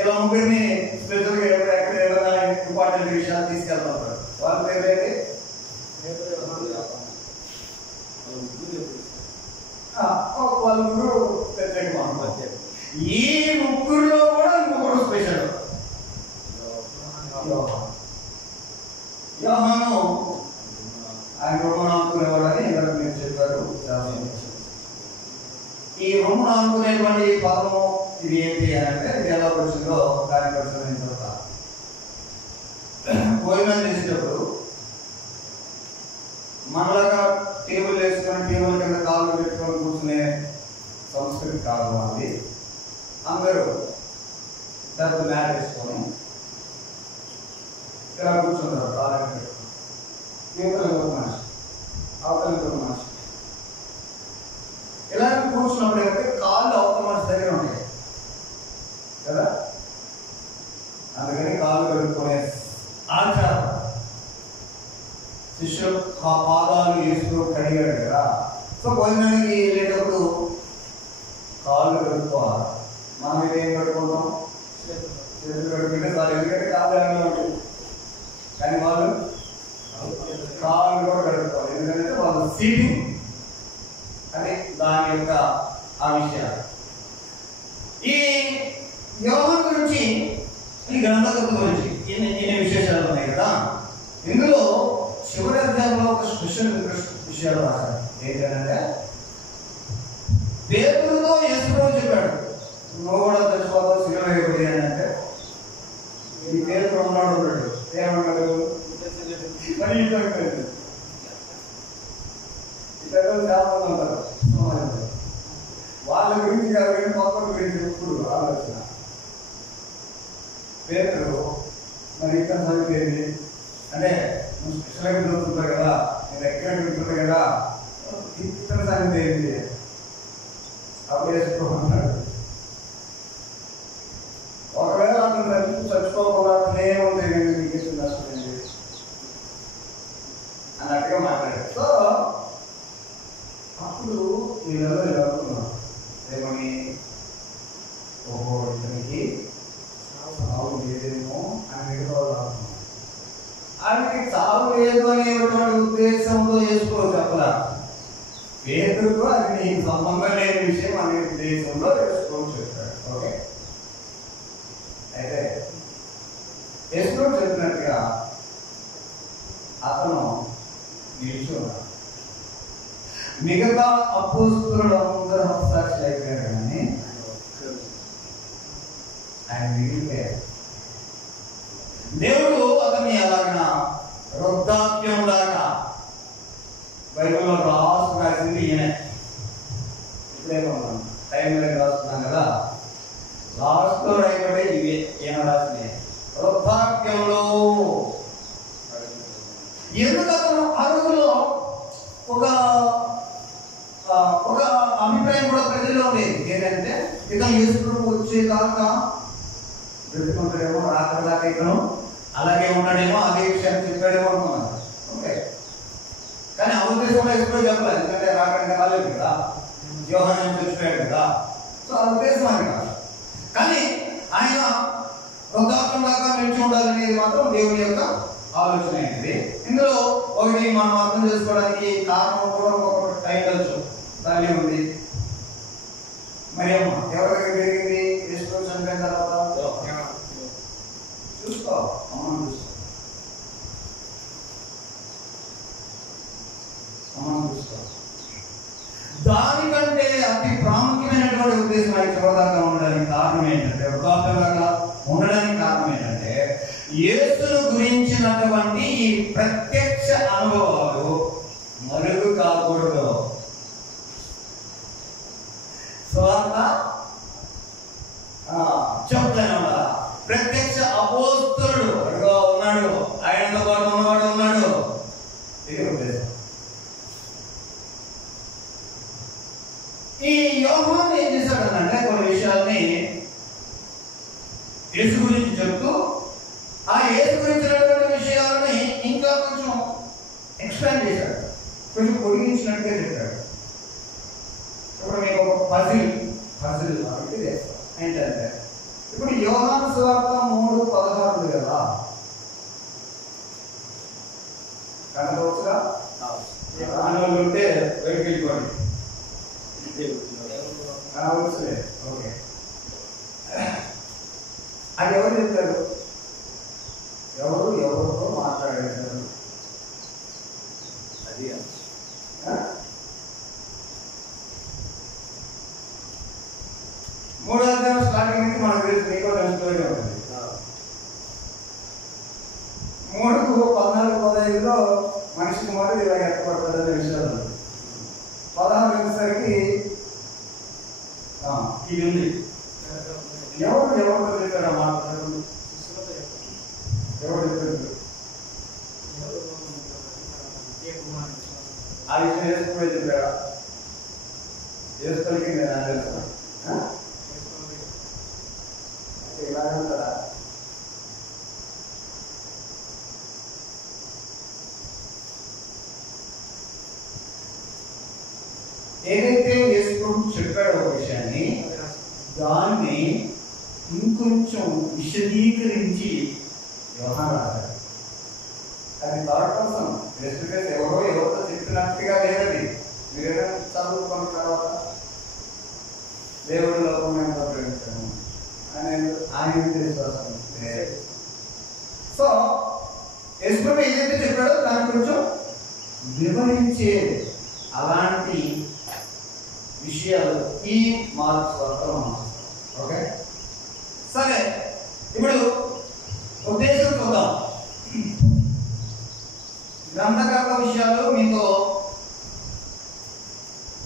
ఇలా 3ని స్పెషల్గా ఎక్కడ ఏదైనా ఇంపార్టెంట్ విషయాలు తీసుకెళ్తారు. వాళ్ళ పేరు వాళ్ళ ముగ్గురు ప్రత్యేకం. ఈ ముగ్గురులో కూడా ఇంకొకరు స్పెషల్. యోహాను ఆయన రొమ్మున అనుకునేవాడని ఇందాక మీరు చెప్పారు. ఈ రొమ్మున అనుకునేటువంటి పదము ఇది ఏంటి అని అంటే, ఇది ఎలా వచ్చిందో దాని కోసం నేను చెప్తా. భోజనం చేసేటప్పుడు మనలాగా టేబుల్ వేసుకొని టేబుల్ కింద కాళ్ళు పెట్టుకొని కూర్చునే సంస్కృతి కాదు అది. అందరూ పెద్ద మ్యాట్ వేసుకొని ఇలా కూర్చుంటారు. కాళ్ళు పెట్టుకొని ఇంకొక మనిషి అవతల ఇంకొక మనిషి ఇలా కూర్చున్నప్పుడు ఏంటంటే కాళ్ళు అవతల మనిషి దగ్గర ఉంటాయి కదా. అందుకని కాళ్ళు కడుక్కునే ఆచారం. శిష్యులు ఆ పాదాలు వేస్తూ కడిగాడు కదా. సో భోజనానికి వెళ్ళేటప్పుడు కాళ్ళు కడుక్కోవాలి. మనం ఇది ఏం కడుక్కుంటాం, చేతులు కడుక్కుంటే చాలు, ఎందుకంటే కాళ్ళు ఏమైనా ఉంటుంది. కానీ వాళ్ళు కాళ్ళు కూడా కడుక్కోవాలి, ఎందుకంటే వాళ్ళు సీటింగ్ అని దాని యొక్క ఆ విషయాలు. ఈ యోహాను గురించి, ఈ గ్రంథకర్త గురించి ఇన్ని విశేషాలు ఉన్నాయి కదా. ఇందులో చివరి అధ్యాయంలో ఒక స్పెషల్ విషయాలు రాశారు. ఏంటంటే పేతురుతో యేసు ప్రభు చెప్పాడు, నువ్వు కూడా చచ్చిపోతావు, సిలువ వేయబడి అని. అంటే ఈ పేతురు ఉన్నాడు, ఏమన్నాడు మరి ఇతరులు చాలా మంది ఉంటారు. వాళ్ళ గురించి కాదు కానీ మొత్తం గురించి ఎప్పుడు ఆలోచన. పేతురు మరి ఇక్కడ చదివేది అంటే నువ్వు స్పెషల్గా దొరుకుతుంటావు కదా, నేను ఎక్కడ దొరుకుతుంది కదా, ఇతర సంగతి ఏంటి అప్పుడు వేసుకోమన్నాడు. ఒకవేళ అతను చచ్చిపోకుండా ఉంటాయి కానీ నీకు నష్టపోయింది అన్నట్టుగా మాట్లాడాడు. సో అప్పుడు వీళ్ళలో ఇలా అనుకున్నాను, ఏమని ఓహో ఇతనికి చావు లేదేమో అని మిగతా వాళ్ళు అనుకున్నాను. ఆయనకి చావు లేదు అనేటువంటి ఉద్దేశంలో వేసుకోవచ్చు. చెప్పలా పేతురుకు అది నీకు సంబంధం లేని విషయం అనే ఉద్దేశంలో వేసుకోవచ్చు చెప్పాడు. ఓకే, అయితే యేసు చెప్పినట్టుగా అతను నిలిచి ఉన్నాడు. మిగతా అపోస్తలులు అందరూ హతసాక్షులు అయిపోయారు కానీ ఆయన మిగిలిపోయారు. దేవుడు అతన్ని అలాగిన వృద్ధాప్యం దాకా బైబిల్లో రాసింది ఈయనే. ఇప్పుడే టైం రాస్తున్నాం కదా, లాస్ట్ లో రాయబడే ఇవే ఈయన రాసినాయి. వృద్ధాప్యంలో ఎందుకు అతను ఆ రోజుల్లో ఒక అభిప్రాయం కూడా ప్రజల్లో ఉండేది. ఏంటంటే ఇతను యేసు ప్రభు వచ్చే దాకా బ్రతుకుంటాడేమో, రాత్రి దాకా ఇతను అలాగే ఉన్నాడేమో, అదే విషయాన్ని చెప్పాడేమో అనుకున్నాను. ఓకే, కానీ ఆ ఉద్దేశంలో ఎప్పుడో చెప్పలేదు, ఎందుకంటే రాకుండా రాలేదు కదా, యోహాను చచ్చిపోయాడు కదా. సో ఆ ఉద్దేశం అది కాదు. కానీ ఆయన వృద్ధాప్యం దాకా నిలిచి ఉండాలనేది మాత్రం దేవుని యొక్క ఆలోచన అయింది. ఇందులో ఒకటి మనం అర్థం చేసుకోవడానికి కారణం కూడా ఒక టైటిల్స్ తల్లి ఉంది, మరి అమ్మ ఎవరి దగ్గర పెరిగింది? యేసు చనిపోయిన తర్వాత చూసుకో, అమ్మను చూసుకో, అమ్మను చూసుకో. దానికంటే అతి ప్రాముఖ్యమైనటువంటి ఉద్దేశం అది చూడదాకా ఉండడానికి కారణం ఏంటంటే, వృద్ధాప్యంగా ఉండడానికి కారణం ఏంటంటే, యేసును గురించినటువంటి ఈ ప్రత్యక్ష అనుభవాలు మరుగు కాకూడదు. స్వార్థ చెప్తాను, ప్రత్యక్ష అపోస్తలుడు అడుగా ఉన్నాడు, ఆయనతో పాటు ఉన్నవాడు ఉన్నాడు. ఇది ఉద్దేశం. ఈ యోహాను ఏం చేశాడంటే కొన్ని విషయాల్ని యేసు గురించి చెప్తూ ఆ యేసు గురించినటువంటి విషయాలని ఇంకా కొంచెం ఎక్స్ప్లెయిన్ చేశాడు, కొంచెం పొడిగించినట్టుగా చెప్పాడు. ఇప్పుడు మీకు ఒక పజిల్ కాబట్టి చేస్తాం ఏంటంటే, ఇప్పుడు యోహాను సువార్త 3:16 కదా, కనుకోవచ్చుగా ఆనవాళ్ళు ఉంటే బయటకు వెళ్ళిపోండి. ఓకే, అది ఎవరు చెప్తారు? ఎవరితో మాట్లాడారు? అది 3వ అధ్యాయం స్టార్టింగ్ నుంచి మనకు తెలుసు, మీకు తెలుసుకోవడం ఉంటుంది. 3:14-15లో మనిషి కుమారుడు ఇలా ఏర్పడతాడనే విషయాలు 16 వచ్చేసరికి ఇది ఉంది. ఎవరితో చెప్పారా మాట్లాడు? ఎవరు చెప్పారు? ఆ విషయం వేసుకునే చెప్పారా? వేసుకోలకి నేను ఆలోచన ఇలా ఉంటారా? ఏదైతే యేసు చెప్పాడో ఒక విషయాన్ని, దాన్ని ఇంకొంచెం విశదీకరించి యోహాను రాశాడు. అది థర్డ్ పర్సన్, రెస్పెక్ట్ ఎవరితో చెప్పినట్టుగా లేదండి. మీరేనా చదువుకున్న తర్వాత దేవుడి లోకమైన ప్రేమించాను ఆయన విశ్వాసం. సో యేసు ఏదైతే చెప్పాడో దాన్ని కొంచెం వివరించే అలాంటి విషయాలు ఈ మార్క్స్ వార్తలో. ఓకే, సరే, ఇప్పుడు ఉద్దేశం చూద్దాం. గ్రంథకర్త విషయాలు మీతో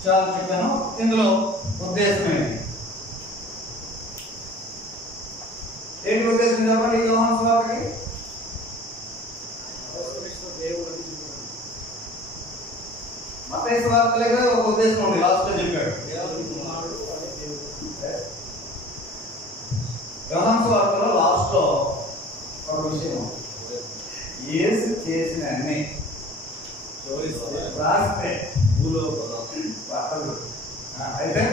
చాలా చెప్పాను. ఇందులో ఉద్దేశం ఏంటి ఉద్దేశం చెప్పండి? యోహాను సువార్తకి మత్తయి సువార్తలో ఒక ఉద్దేశం ఉంది, లాస్ట్ లో చెప్పాడు. యోహాను సువార్తలో లాస్ట్ లో ఒక విషయం, యేసు చేసిన అన్ని రాస్తే అయితే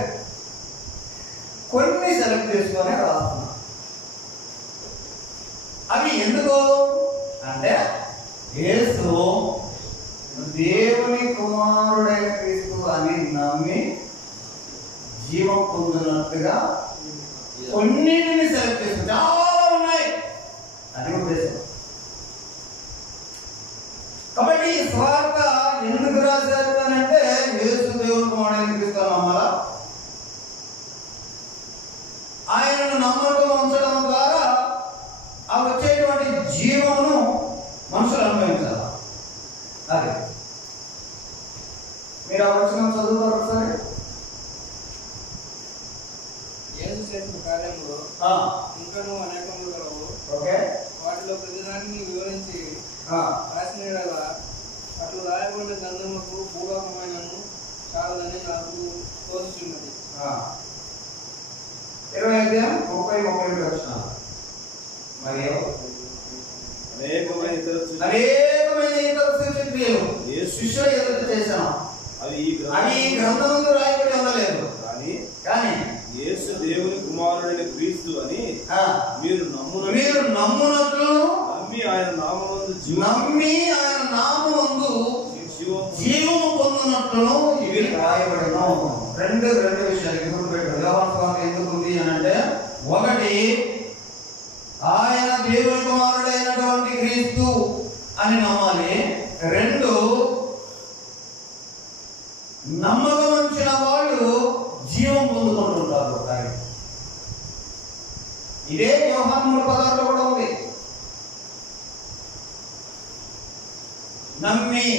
కొన్ని సెలెక్ట్ చేసుకొని రాస్తున్నా. అవి ఎందుకు అంటే, యేసు దేవుని కుమారుడైన క్రీస్తు అని నమ్మి జీవం పొందినట్టుగా కొన్నిటిని సెలెక్ట్ చేసుకుని, చాలా ఉన్నాయి. అది ఉద్దేశం. కాబట్టి ఈ స్వార్థ ఎందుకు రాశారు అని అంటే, యేసు దేవుని కుమారుడైన క్రీస్తు నమ్మాలా, ఆయనను నమ్మకం ఉంచడం ద్వారా ఆ వచ్చేటువంటి జీవమును మనుషులు అనుభవించాలి. అది మీరు ఆ వచనం చదువుతారు ఒకసారి. యేసు చేసిన కార్యములు ఇంకనూ అనేకములు గలవు. ఓకే, వాటిలో ప్రతిదాన్ని వివరించి రాసిన యెడల అట్లు రాయబడిన గ్రంథములకు భూలోకమైనను చాలదని నాకు తోచుచున్నది. 20:30-31 వచనాలు. మరియు అనేకమైన ఇతర శిష్యులు ఎదురు చేశాను, అవి ఈ గ్రంథంలో రాయబడి ఉండలేదు. కానీ యేసు దేవుని కుమారుడైన క్రీస్తు అని మీరు నమ్మునట్లు నమ్మి ఆయన నామమందు జీవము పొందినట్లు ఇవి రాయబడిన రెండు విషయాలు గుర్తుపెట్టారు. యోహాను దేవుని కుమారుడైనటువంటి క్రీస్తు అని నమ్మాలి. 2, నమ్మకం ఉంచిన వాళ్ళు జీవం పొందుకుంటుంటారు. ఇదే యోహాను 3:16 కూడా ఉంది. నమ్మి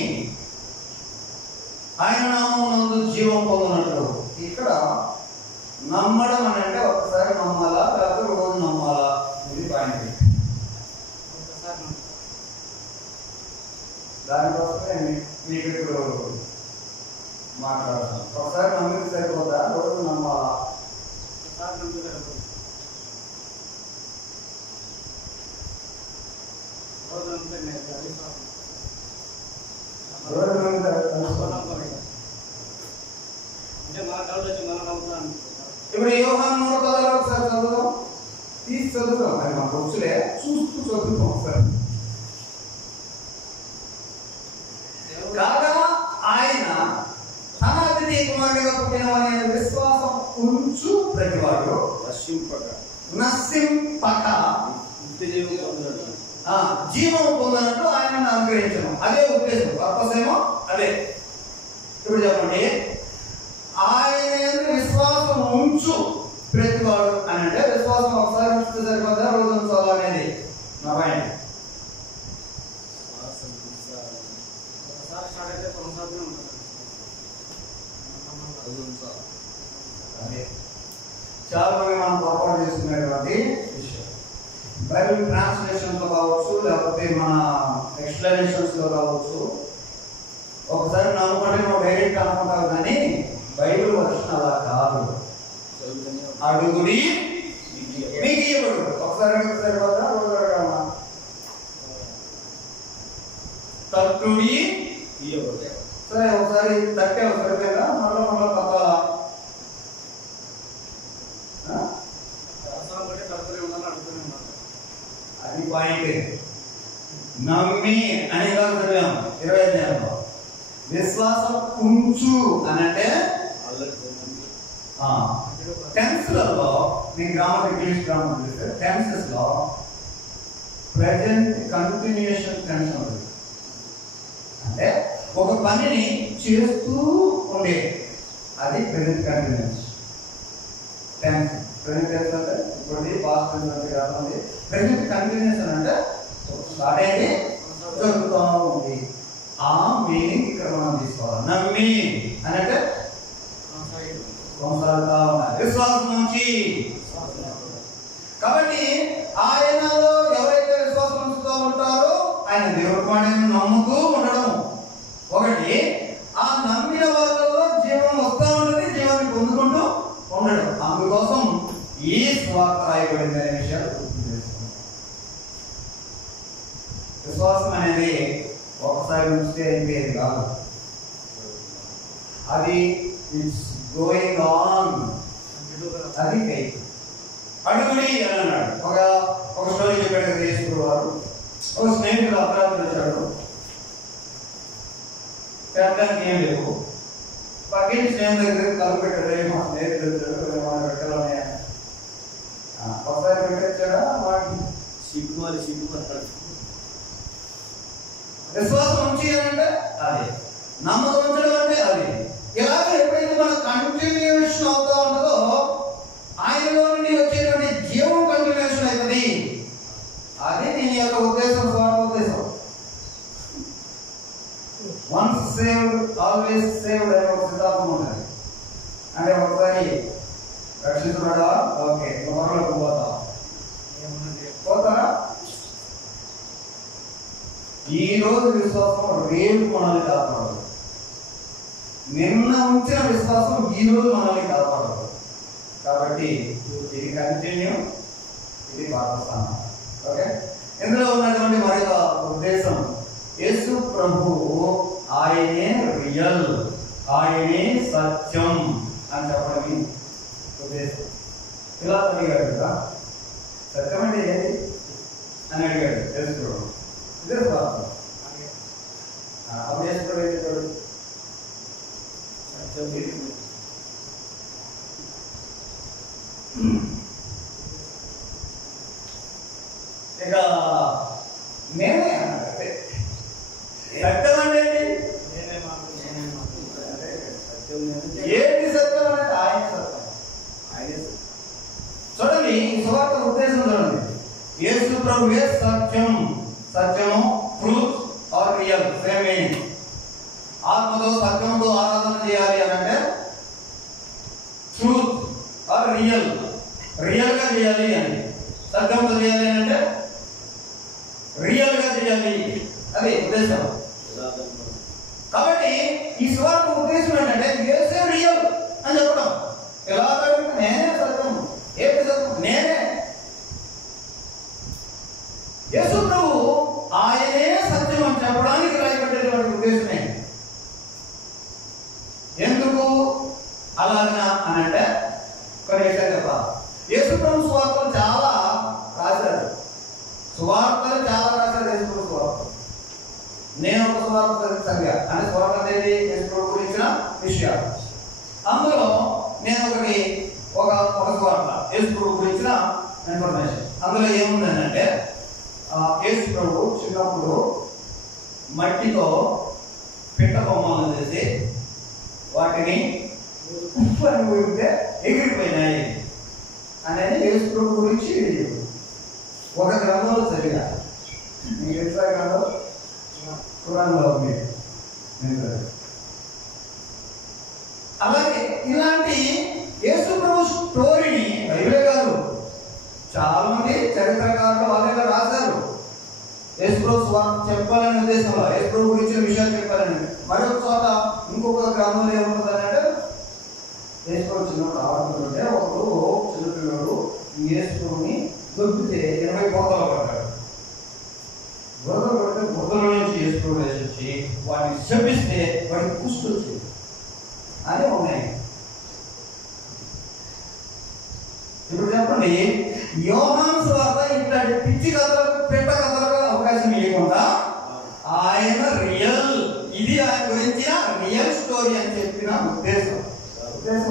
ఆయన నామమునందు జీవం పొందినట్లు. ఇక్కడ నమ్మడం అని అంటే ఒకసారి నమ్మాలా లేకపోతే రోజు నమ్మాలా, ఇది పాయింట్. దానికోసమే మీకు ఇప్పుడు మాట్లాడతాను. ఒకసారి నమ్మితే సరిపోతా, రోజు నమ్మాలా? ఇప్పుడు యోహాను 3:16 ఒకసారి చదువుదాం, తీసి చదువుదాం. అది మాకు వచ్చులే, చూస్తూ చదువుతాం ఒకసారి. కాగా ఆయన తన అతిథి కుమారుడిగా పుట్టినవనే విశ్వాసం ఉంచు ప్రతివాడు నశింపక జీవం పొందినట్టు ఆయన అనుగ్రహించడం. అదే ఉద్దేశం, పర్పస్ ఏమో అదే. ఇప్పుడు చెప్పండి, ఆయన విశ్వాసం ఉంచు ప్రతివాడు అని అంటే విశ్వాసం ఒకసారి ఉంచితే సరిపోతా, రోజు ఉంచాలి అనేది నా పాయింట్. చాలా మంది మనం పొరపాటు చేసుకునేటువంటి విషయం. బైబిల్ ట్రాన్స్లేషన్ లో కావచ్చు, లేకపోతే మన ఎక్స్ప్లెనేషన్స్ లో కావచ్చు, ఒకసారి నమ్ముకుంటే నువ్వు డైరెక్ట్ అనుకుంటావు, కానీ బైబిల్ వర్షన్ అలా కాదు. అడుగుడి మీకు ఇవ్వడు. ఒకసారి సరిపోతా, రోజు అడగాల. తట్టుడి సరే, ఒకసారి తట్టే సరిపోయిందా, మళ్ళీ తప్పాలా? అది పాయింట్. నమ్మి అని చదివాం 25 విశ్వాసం ఉంచు అని అంటే టెన్స్లలో మీ గ్రామర్ ఇంగ్లీష్ గ్రామర్ చూస్తే టెన్సెస్ లో ప్రెజెంట్ కంటిన్యూషన్ టెన్స్ ఉంటుంది. అంటే ఒక పనిని చేస్తూ ఉండే, అది present continuous tense. Present tense అంటే ఇప్పుడు పాస్ట్ టెన్స్ అంటే కాదు. ప్రెజెంట్ కంటిన్యూషన్ అంటే స్టార్ట్ అయ్యేది జరుగుతూ ఉంది. ఆ మీనింగ్ ఇక్కడ మనం తీసుకోవాలి. నమ్మి అని అంటే కొనసాగుతా ఉన్నారు, విశ్వాసం నుంచి. కాబట్టి ఆయనలో ఎవరైతే విశ్వాసం ఉంచుతూ ఉంటారో ఆయన దేవుడి మాటను నమ్ముతూ ఉండడం ఒకటి. ఆ నమ్మిన వాళ్ళలో జీవం వస్తూ ఉంటుంది, జీవాన్ని పొందుకుంటూ ఉండడం. అందుకోసం ఈ స్వార్థ రాయబడింది అనే విషయాలు గుర్తు చేసుకుంటాం. విశ్వాసం అనేది ఒకసారి ఉంచితే అయిపోయేది కాదు, అది ఇట్స్ గోయింగ్ ఆన్. అది ఫెయిత్. అడుగుడి అని అన్నాడు. ఒక స్టోరీ చెప్పాడు యేసు వారు. ఒక స్నేహితుడు అపరాధులు వచ్చాడు, పెట్టడానికి ఏం లేవు. పక్కన స్నేహితుల దగ్గర కలుపు పెట్టాడు. మా స్నేహితులు వచ్చాడు, పెట్టాలనే ఒకసారి పెట్టొచ్చాడా వాటిని సిగ్గుమాలి. విశ్వాసం ఉంచి అంటే అది, నమ్మకం ఉంచడం అంటే అది. ఇలాగ ఎప్పుడైతే మన కంటిన్యూషన్ అవుతా ఉంటుందో ఆయనలో నుండి వచ్చేటువంటి జీవం కంటిన్యూషన్ అవుతుంది. అది దీని యొక్క ఉద్దేశం, స్వార్థ ఉద్దేశం. వన్స్ సేవ్డ్ ఆల్వేస్ సేవ్డ్ అనే ఒక సిద్ధాంతం ఉంటుంది. అంటే ఒకసారి రక్షించబడా, ఓకే, మరొకరికి పోతారా? ఈ రోజు విశ్వాసం రేపు మనల్ని కాపాడదు. నిన్న ఉంచిన విశ్వాసం ఈ రోజు మనల్ని కాపాడదు. కాబట్టి ఇది కంటిన్యూ, ఇది పాకిస్తాన్. ఓకే, ఇందులో ఉన్నటువంటి మరొక ఉద్దేశం, యేసు ప్రభువు ఆయనే రియల్, ఆయనే సత్యం అని చెప్పడం ఉద్దేశం. ఇలా అడిగాడు కదా, సత్యం అంటే ఏంటి అని అడిగాడు యేసు ప్రభు. ఇదే స్వార్థం. అప్పుడు యేసు ప్రభు ఏం చెప్పాడు? ఇక నేనే సత్యం అంటే ఏంటి సత్యం అంటే ఆయన సత్యం. చూడండి ఈ సువార్త ఉద్దేశం చూడండి. యేసు ప్రభువే సత్యం, సత్యము truth or real same meaning. ఆత్మతో సత్యంతో ఆరాధన చేయాలి అని అంటే ట్రూత్ ఆర్ రియల్, రియల్ గా చేయాలి అని. సత్యంతో చేయాలి అంటే రియల్ గా చేయాలి, అది ఉద్దేశం. కాబట్టి ఈ సువార్త ఉద్దేశం ఏంటంటే యేసే రియల్ అని చెప్పడం. ఎలా నేనే సత్యం, ఏంటి సత్యం? నేనే యేసు ప్రభు, ఆయనే సత్యం అని చెప్పడానికి రాయబడ్డటువంటి ఉద్దేశమే. ఎందుకు అలాగా అని అంటే కొన్ని విషయాలు చెప్పాలి. యేసు ప్రభు సువార్తలు చాలా రాశారు, సువార్తలు చాలా రాశారు యేసు ప్రభు సువార్తలు. నేను ఒక సువార్త సంఖ్య అంటే సువార్త అనేది యేసు ప్రభు గురించిన విషయాలు. అందులో నేను ఒక సువార్త యేసు ప్రభు గురించిన ఇన్ఫర్మేషన్. అందులో ఏముందని అంటే యేసు ప్రభు చిన్నప్పుడు మట్టితో పిట్ట బొమ్మలను చేసి వాటిని ఉప్పు అని ఊరితే ఎగిరిపోయినాయి అనేది యేసు ప్రభు గురించి ఒక గ్రంథంలో చదివా. మీకు ఎట్లా గ్రంథం? ఖురాన్లో ఉంది. అలాగే ఇలాంటి యేసు ప్రభు స్టోరీని బైబిలే కాదు చాలా మంది చరిత్రకారులు వాళ్ళే రాశారు. యేసు ప్రభు సువార్త చెప్పాలనే ఉద్దేశంలో, యేసు ప్రభు గురించిన విషయాలు చెప్పాలని. మరొక చోట ఇంకొక గ్రంథంలో ఏముంటుందంటే యేసు ప్రభు చిన్నప్పుడు ఆడుతుంటే ఒకడు చిన్నపిల్లడు యేసు ప్రభుని దొరికితే 20 బోధలు పడ్డాడు. బురదలు పడితే బురదల నుంచి యేసు ప్రభు వేసి వచ్చి వాటిని శపిస్తే వాడికి కుష్టి వచ్చింది అని ఉన్నాయి. ఇప్పుడు చెప్పండి, యోహాను సువార్త ఇట్లాంటి పిచ్చి కథలకు పెట్ట కథలకు అవకాశం ఇవ్వకుండా ఆయన రియల్, ఇది ఆయన గురించిన రియల్ స్టోరీ అని చెప్పిన ఉద్దేశం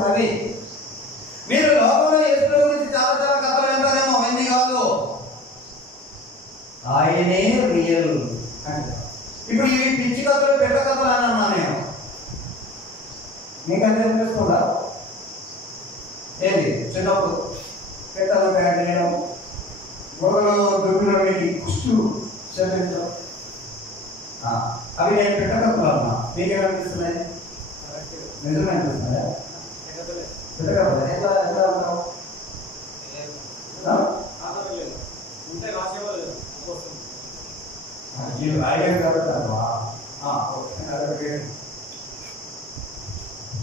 అది. మీరు లోకంలో యేసు గురించి చాలా చాలా కథలు వింటారేమో, అవన్నీ కాదు, ఆయనే రియల్ అంటే. ఇప్పుడు ఇవి పిచ్చి కథలు పెట్ట కథలు అని అన్నా నేను, మీకు అది అనిపిస్తుందా? ఏది చిన్నప్పుడు పెట్టాల బ్యాగ్ వేయడం, గొడవలో దుర్గులో కుష్టు చెల్లించడం, అవి నేను పెట్టకప్పుడు అన్నా. మీకేమనిపిస్తున్నాయి? నిజమే అనిపిస్తున్నాయా? పెట్టకూడదు. ఎట్లా ఎట్లా అంటావు? రాయలేదు కాబట్టి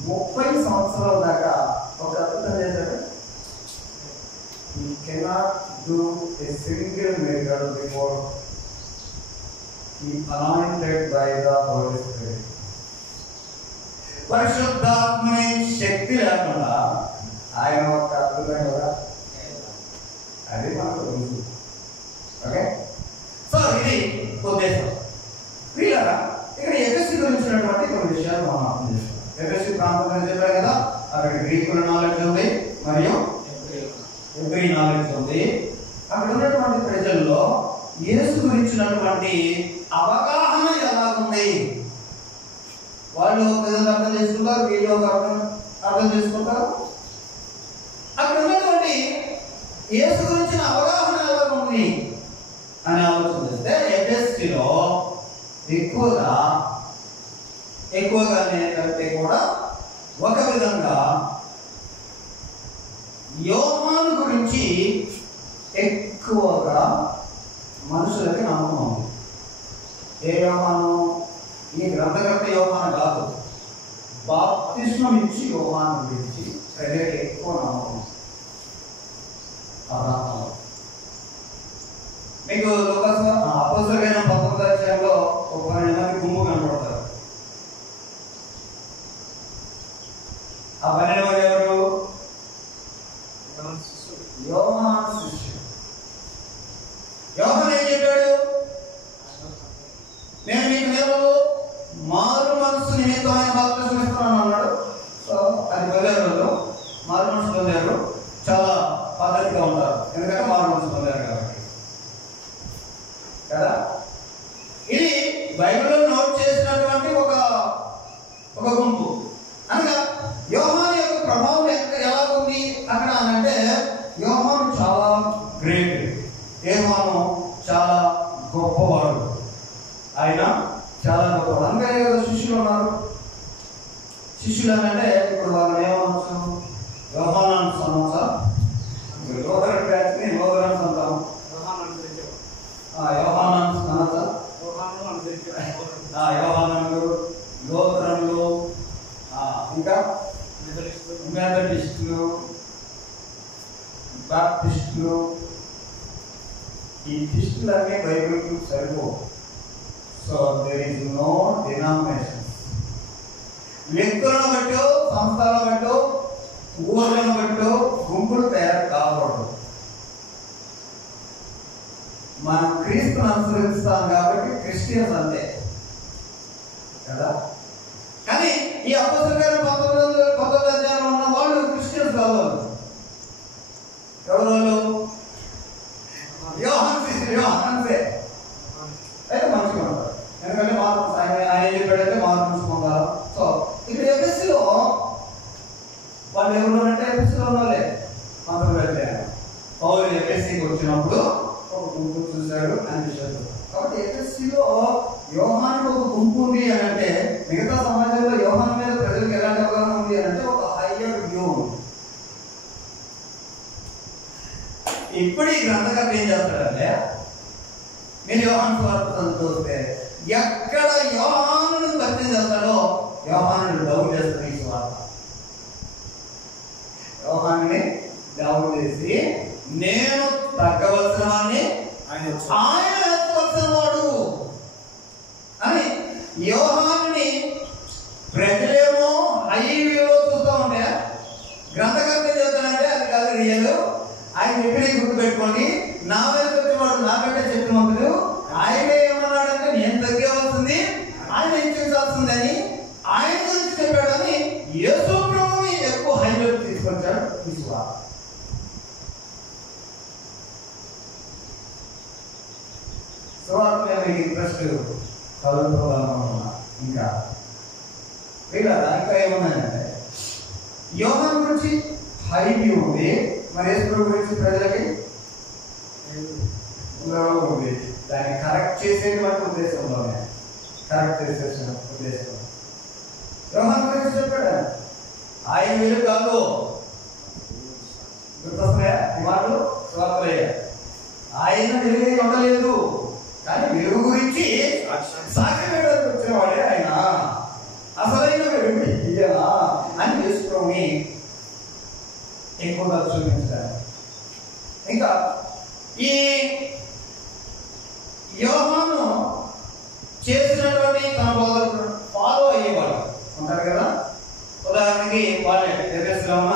30 సంవత్సరాల దాకా ఒక అద్భుతం చేశాడు. He cannot do a single miracle before he anointed by the Holy Spirit. పరిశుద్ధాత్మని శక్తి లేకుండా ఆయన ఒక అద్భుతం కదా, అది మనకు తెలుసు. ఓకే, సో ఇది ఉద్దేశం. వీళ్ళరా ఇక్కడ ఎఫెసీ గురించినటువంటి కొన్ని విషయాలు మనం అర్థం చేసుకోవాలి. ఎఫెసీ ప్రాంతం చెప్పారు కదా, అక్కడ గ్రీకుల నాలెడ్జ్ ఉంది మరియు హెబ్రీ నాలెడ్జ్ ఉంది. అక్కడ ఉన్నటువంటి ప్రజల్లో యేసు గురించినటువంటి అవగాహన ఎలా ఉంది, వాళ్ళు ఒక విధంగా అర్థం చేసుకుంటారు, వీళ్ళు ఒక అర్థం చేసుకుంటారు. అక్కడ ఉన్నటువంటి యేసు గురించిన అవగాహన ఎలా ఉంది అని ఆలోచన చేస్తే ఎఫెసీలో ఎక్కువగానే కంటే కూడా ఒక విధంగా యోహాను గురించి ఎక్కువగా మనుషులకి నమ్మకం ఉంది. ఏ యోహాను? ఈ గ్రంథకర్త యోహాను కాదు, బాప్తిస్మం ఇచ్చి యోహాను గురించి ప్రజలకు ఎక్కువ నమ్మకం. మీకు అపోస్తలులైన 19వ అధ్యాయంలో ఒక 12 మంది గుంపు కనపడతారు. ఆ 12 మంది ఎవరు? యోహాను శిష్యుడు. యోహాను ఏం చెప్పాడు? నేను మీకు నేను మారు మనసు నిమిత్తమైన బాప్తిస్మం ఇస్తున్నాను అన్నాడు. సో అది పొందారు, మారు మనసు పొందారు, చాలా పద్ధతిగా ఉంటారు, ఎందుకంటే మారు మనసు పొందారు కాబట్టి. కదా. ఇది బైబిల్లో నోట్ చేసినటువంటి ఒక గుంపు. అనగా యోహాను యొక్క ప్రభావం ఎలా ఉంది అక్కడ అంటే, యోహాను చాలా గ్రేట్, యోహాను చాలా గొప్పవాడు, ఆయన చాలా గొప్పవాడు. అందుకనే కదా శిష్యులు ఉన్నారు. శిష్యులు అని అంటే ఇప్పుడు వాళ్ళు ఏమనొచ్చు, యోహాను సమాస లోదరన్ బ్యాచ్ని లోదరన్ అంటాం. యోహాను సమాస యోహాను లోదరన్లు, ఇంకా మెథడిస్టులు, బాప్టిస్టులు. ఈ లిస్టులన్నీ బైబిల్కి సరిపో. So there is no denominations. వ్యక్తులను బట్టో, సంస్థలను బట్టో, ఊర్లను బట్టో గుంపులు తయారు కాకూడదు. మనం క్రీస్తుని అనుసరిస్తాం కాబట్టి క్రిస్టియన్స్ అంతే కదా. కానీ ఈ అపోస్తలుల గారు 19 అధ్యాయంలో ఉన్న వాళ్ళు క్రిస్టియన్స్ కావాలి. ఎవరు వాళ్ళు? యోహాను శిష్యులు, యోహాన్సే అయితే మంచిగా ఉంటారు. ఎందుకంటే మార్పు ఆయన ఏం చెప్పాడంటే మార్పు పొందాలి. సో ఇక్కడ ఎఫెసీలో వాళ్ళు ఎవరు అంటే ఎఫెసీలో ఉన్నోళ్ళే మాత్రం వెళ్ళారు. పౌలు ఎఫెసీకి వచ్చినప్పుడు ఒక గుంపు చూశాడు అనిపించాడు. కాబట్టి ఎఫెసీలో యోహాను ఒక గుంపు ఉంది అని అంటే, మిగతా సమాజంలో యోహాను మీద ప్రజలకు ఎలాంటి అవగాహన ఉంది అని అంటే ఒక హయ్యర్ వ్యూ. ఇప్పుడు ఈ గ్రంథకర్త ఏం చేస్తాడంటే, మీరు యోహాను సువార్త చూస్తే ఎక్కడ యోహానును పరిచయం చేస్తాడో యోహానుని డౌన్ చేస్తాడు. ఈ సువార్త యోహానుని డౌన్ చేసి, నేను తగ్గవలసిన వాడిని, ఆయన ఎత్తవలసిన వాడు అని యోహానుని ప్రజలేమో హైవేలో చూస్తూ ఉంటే, గ్రంథకర్త చెప్తాడంటే అది కాదు రియల్. ఆయన ఎక్కడే గుర్తుపెట్టుకోండి, నా మీద వచ్చేవాడు నాకంటే శక్తివంతుడు, ఆయనే ఏమన్నాడంటే నేను తగ్గవలసింది, ఆయన ఎంచుకోవాల్సిందని ఆయన గురించి చెప్పాడని యేసు ప్రభువుని ఎక్కువ హైలైట్ తీసుకొచ్చాడు ఈ సువార్త. సువార్త మీద మీకు ఇంట్రెస్ట్ కలుగుతుందనుకున్నా. ఇంకా ఇంకా ఏమున్నాయంటే, యోహాను గురించి హై వ్యూ ఉంది, మరి యేసు ప్రభు గురించి ప్రజలకి ఉంది. దాన్ని కరెక్ట్ చేసేటువంటి ఉద్దేశంలోనే, కరెక్ట్ చేసేసిన ఉద్దేశంలో యోహాను గురించి చెప్పాడు. ఆయన వెలుగు కాదు, గుర్తొస్తున్నాయా ఈ మాటలు? స్వార్థలయ్యా, ఆయన వెలుగు ఉండలేదు, కానీ వెలుగు గురించి సాక్ష్యం పెట్టడానికి వచ్చినవాడే ఆయన. అసలైన వెలుగు ఇయ్యనా అని చేసుకొని ఎక్కువగా చూపించారు. ఇంకా ఈ యోహాను చేసినటువంటి తన బోధకుడు ఫాలో అయ్యేవాడు ఉంటారు కదా. ఉదాహరణకి వాళ్ళే ఎఫెసీలో ఉన్న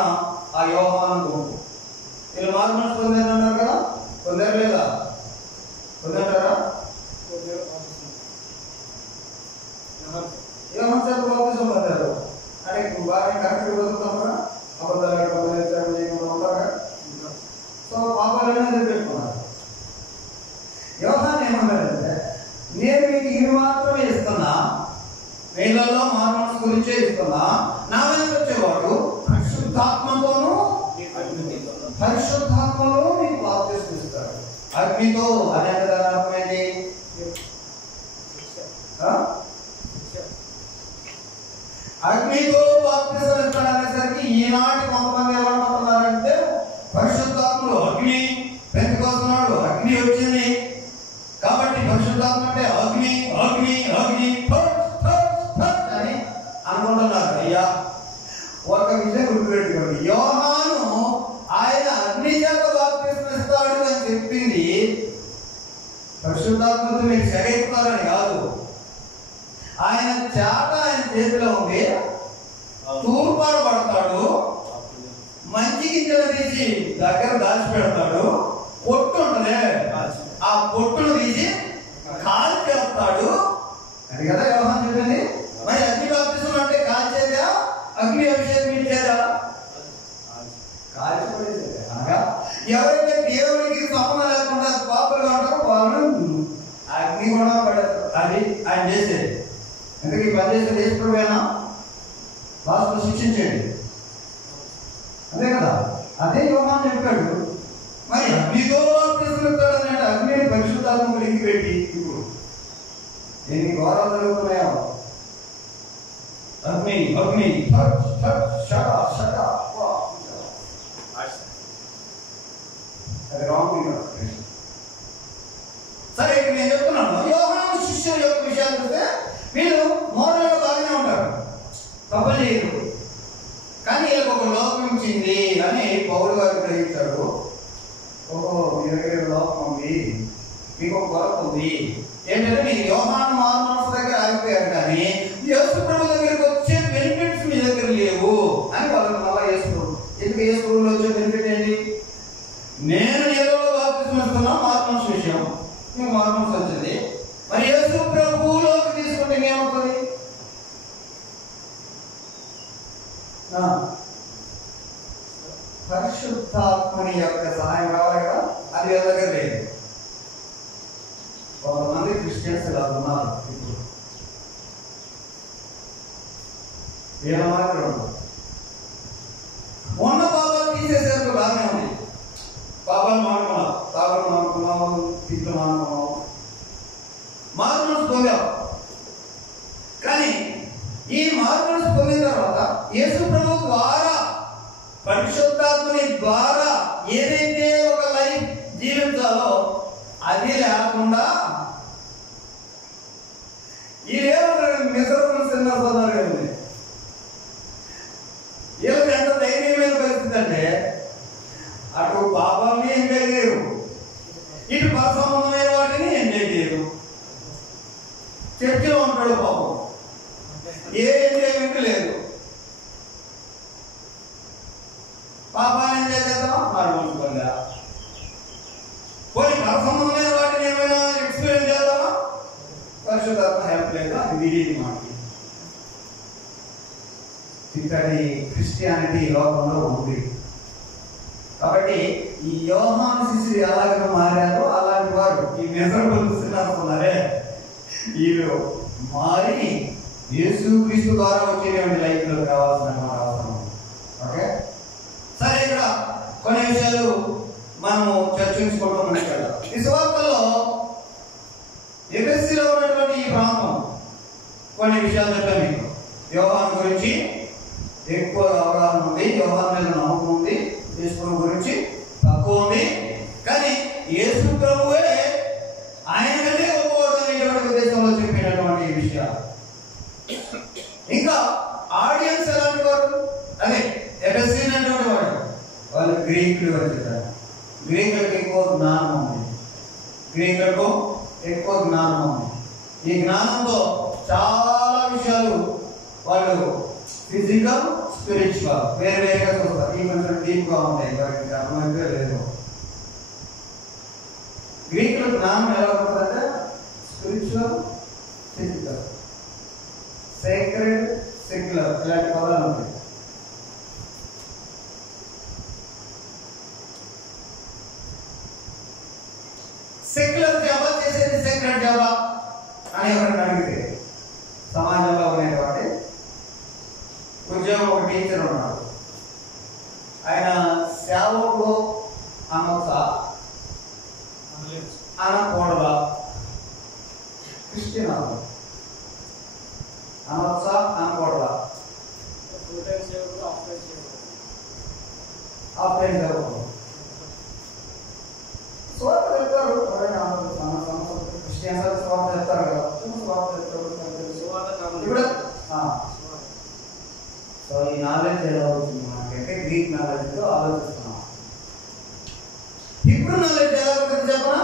ఆ యోహాను గుంపు, వీళ్ళు మార్మన్స్ పొందారు అన్నారు కదా, పొందారు లేదా? పొందారా? యోహాను చేత బాప్తిసం పొందారు అంటే బాగా కరెక్ట్ బతుకుతామా? అబద్ధాలు ఉంటారా? సో పాపాలనే పెట్టుకున్నారు. యోహాను ఏమన్నారంటే, నేను మీకు ఇవి మాత్రమే ఇస్తున్నా, వీళ్ళలో మార్మన్స్ గురించే ఇస్తున్నా, నా వెనక వచ్చేవాడు పరిశుద్ధాత్మతోనూ పరిశుద్ధాత్మలో మీకు బాప్తిసం ఇస్తాడు. అగ్నితో అనే అర్థమైంది, అగ్నితో బాప్తిసం ఇస్తాడు అనేసరికి ఈనాటి కొంతమంది ఏమనుకుంటున్నారంటే, పరిశుద్ధాత్మలో అగ్ని, పెంతెకొస్తు అగ్ని వచ్చింది కాబట్టి పరిశుద్ధాత్మ అంటే అగ్ని అగ్ని అగ్ని అని అనుకుంటున్నారు. అయ్యా, ఒక విషయం గుర్తుపెట్టుకోండి, యోహాను ఆయన అగ్ని చేత బాప్తిసం ఇస్తాడు అని చెప్పింది పరిశుద్ధాత్మతో మీకు సెగెత్తారని కాదు. ఆయన చేత ఆయన చేతిలో ఉంది, తూర్పాడు పడతాడు, మంచి గింజలు తీసి దగ్గర దాచిపెడతాడు, పొట్టు ఉంటుంది, ఆ పొట్టును తీసి కాల్ చేస్తాడు అది కదా యోహాను చెప్పింది. మరి అగ్ని బాప్తిసం అంటే కాల్చేదా, అగ్ని అభిషేకం ఇచ్చేదా? కాల్చిపోయేది. అనగా ఎవరైతే దేవుడికి సంబంధం లేకుండా పాపలుగా ఉంటారో వాళ్ళు అది ఆయన చేసేది. ఎందుకు ఈ పని చేసేది యేసుప్రభువేనా? లాస్ట్లో శిక్షించేది అదే కదా. అదే యోహాను చెప్పాడు. మరి అగ్నితో బాప్తిస్మం అంటే అగ్నిని పరిశుద్ధాత్మకు లింక్ పెట్టి ఇప్పుడు ఎన్ని ఘోరాలు జరుగుతున్నాయో. అగ్ని అగ్ని అది రాంగ్. సరే, ఇక్కడ నేను చెప్తున్నాను, యోహాను శిష్యుల యొక్క విషయాలు చూస్తే వీళ్ళు మోడల్గా బాగానే ఉంటారు, తప్ప చేయరు. కానీ వీళ్ళకి ఒక లోపం ఇచ్చింది అని పౌలు గారు గ్రహించాడు. ఓహో, మీ దగ్గర లోపం ఉంది, మీకు ఒక కొరత ఉంది. ఏంటంటే మీరు యోహాను మార్మనసు దగ్గర ఆగిపోయారు, కానీ యేసు ప్రభు దగ్గరికి వచ్చే బెనిఫిట్స్ మీ దగ్గర లేవు అని వాళ్ళకి మళ్ళా యేసు ప్రభు. ఎందుకు యేసు ప్రభులో వచ్చే బెనిఫిట్ ఏంటి? నేను నీళ్ళలో బాప్తిస్మం ఇస్తున్నా, మార్మనసు విషయం మీకు మార్మనసు వచ్చింది. మరి యేసు ప్రభువులోకి తీసుకుంటే ఏమవుతుంది? పరిశుద్ధాత్మని యొక్క సహాయం కావాలి కదా, అది వీళ్ళ దగ్గర లేదు. కొంతమంది క్రిస్టియన్స్ ఇలా ఉన్నారు. ఇప్పుడు వీళ్ళ మాత్రం ఉన్న పాపాలు తీసేసేందుకు బాగానే ఉంది. పాపాలు మానుకున్నాం, తాగులు మానుకున్నాం, తిట్లు మానుకున్నాం, మార్మనసు పొందాం. కానీ ఈ మార్మనసు పొందిన తర్వాత యేసు ప్రభు ద్వారా, పరిశుద్ధాత్మని ద్వారా ఏదైతే ఒక లైఫ్ జీవించాలో అది లేకుండా వీళ్ళేమంటారు? మిశ్రమ సినిమాలు ఉంది. వీళ్ళకి ఎంత ధైర్యమైన పరిస్థితి అంటే అటు పాపాలని ఎంజాయ్ చేయరు, ఇటు పరసంబంధమైన వాటిని ఎంజాయ్ చేయరు. చర్చిలో ఉంటాడు పాపం, ఏ ఎంజాయ్మెంట్ లేదు. పాపాన్ని ఎంజాయ్ చేద్దాం, మార్మనసు పొందా. పోనీ పరసంబంధమైన వాటిని ఏమైనా ఎక్స్పీరియన్స్ చేద్దామా? పరిశుద్ధాత్మ హెల్ప్ లేదు, అది విడిది మాకి. ఇక్కడి క్రిస్టియానిటీ లోకంలో ఉంది. కాబట్టి ఈ యోహాను శిష్యులు ఎలాగ మారారో అలాంటి వారు ఈ మెజరబుల్స్ ఉన్నారే, వీళ్ళు మారి యేసుక్రీస్తు ద్వారా వచ్చేటువంటి లైఫ్ లో కావాల్సిన అవసరం. ఓకే, సరే, ఇక్కడ కొన్ని విషయాలు మనము చర్చించుకోవడం ముందుకెళ్దాం. ఈ సువార్తలో ఎఫెసీలో ఉన్నటువంటి ఈ ప్రాంతం కొన్ని విషయాలు చెప్పాను మీకు. యోహాను గురించి ఎక్కువ అవగాహన ఉంది, యోహాను మీద నమ్మకం ఉంది. యేసు ప్రభు గురించి తక్కువ ఉంది. కానీ యేసు ప్రభువే ఆయన కంటే గొప్పవాడు అనేటువంటి ఉద్దేశంలో చెప్పినటువంటి విషయాలు. ఇంకా ఆడియన్స్ ఎలాంటి వారు? అదే ఎఫెసీ అనేటువంటి వాడు, వాళ్ళు గ్రీకులు అని చెప్పారు. గ్రీకులకు ఎక్కువ జ్ఞానం ఉంది, గ్రీకులకు ఎక్కువ జ్ఞానం ఉంది. ఈ జ్ఞానంతో చాలా విషయాలు వాళ్ళు ఫిజికల్, స్పిరిచువల్ వేరు వేరుగా చూస్తారు. ఈ కొంచెం డీప్గా ఉంటాయి, వారికి అర్థమైతే లేదు. గ్రీకుల జ్ఞానం ఎలా ఉంటుందంటే స్పిరిచువల్, ఫిజికల్, సేక్రెడ్, సెక్యులర్ ఇలాంటి పదాలు ఉంటాయి. సెక్యులర్ జాబా చేసేది సెక్యులర్ జాబా అని ఎవరైనా అడిగితే సమాజంలో ఉండేటువంటి ఉద్యోగం, ఒక టీచర్ ఉన్నాడు, ఆయన సేవకుడు అనొచ్చా అనకూడదా? క్రిస్టియన్ అనొచ్చా అనకూడదా? ఆఫ్లైన్ సేవకుడు స్వార్థ చెప్తారు. క్రిస్టియన్స్ స్వార్థ చెప్తారు కదా, స్వార్థ చెప్తారు. ఇప్పుడు సో ఈ నాలెడ్జ్ ఎలా అవుతుంది మనకైతే? గ్రీక్ నాలెడ్జ్తో ఆలోచిస్తున్నాం. హిబ్రూ నాలెడ్జ్ ఎలా ఉంటుంది చెప్పనా?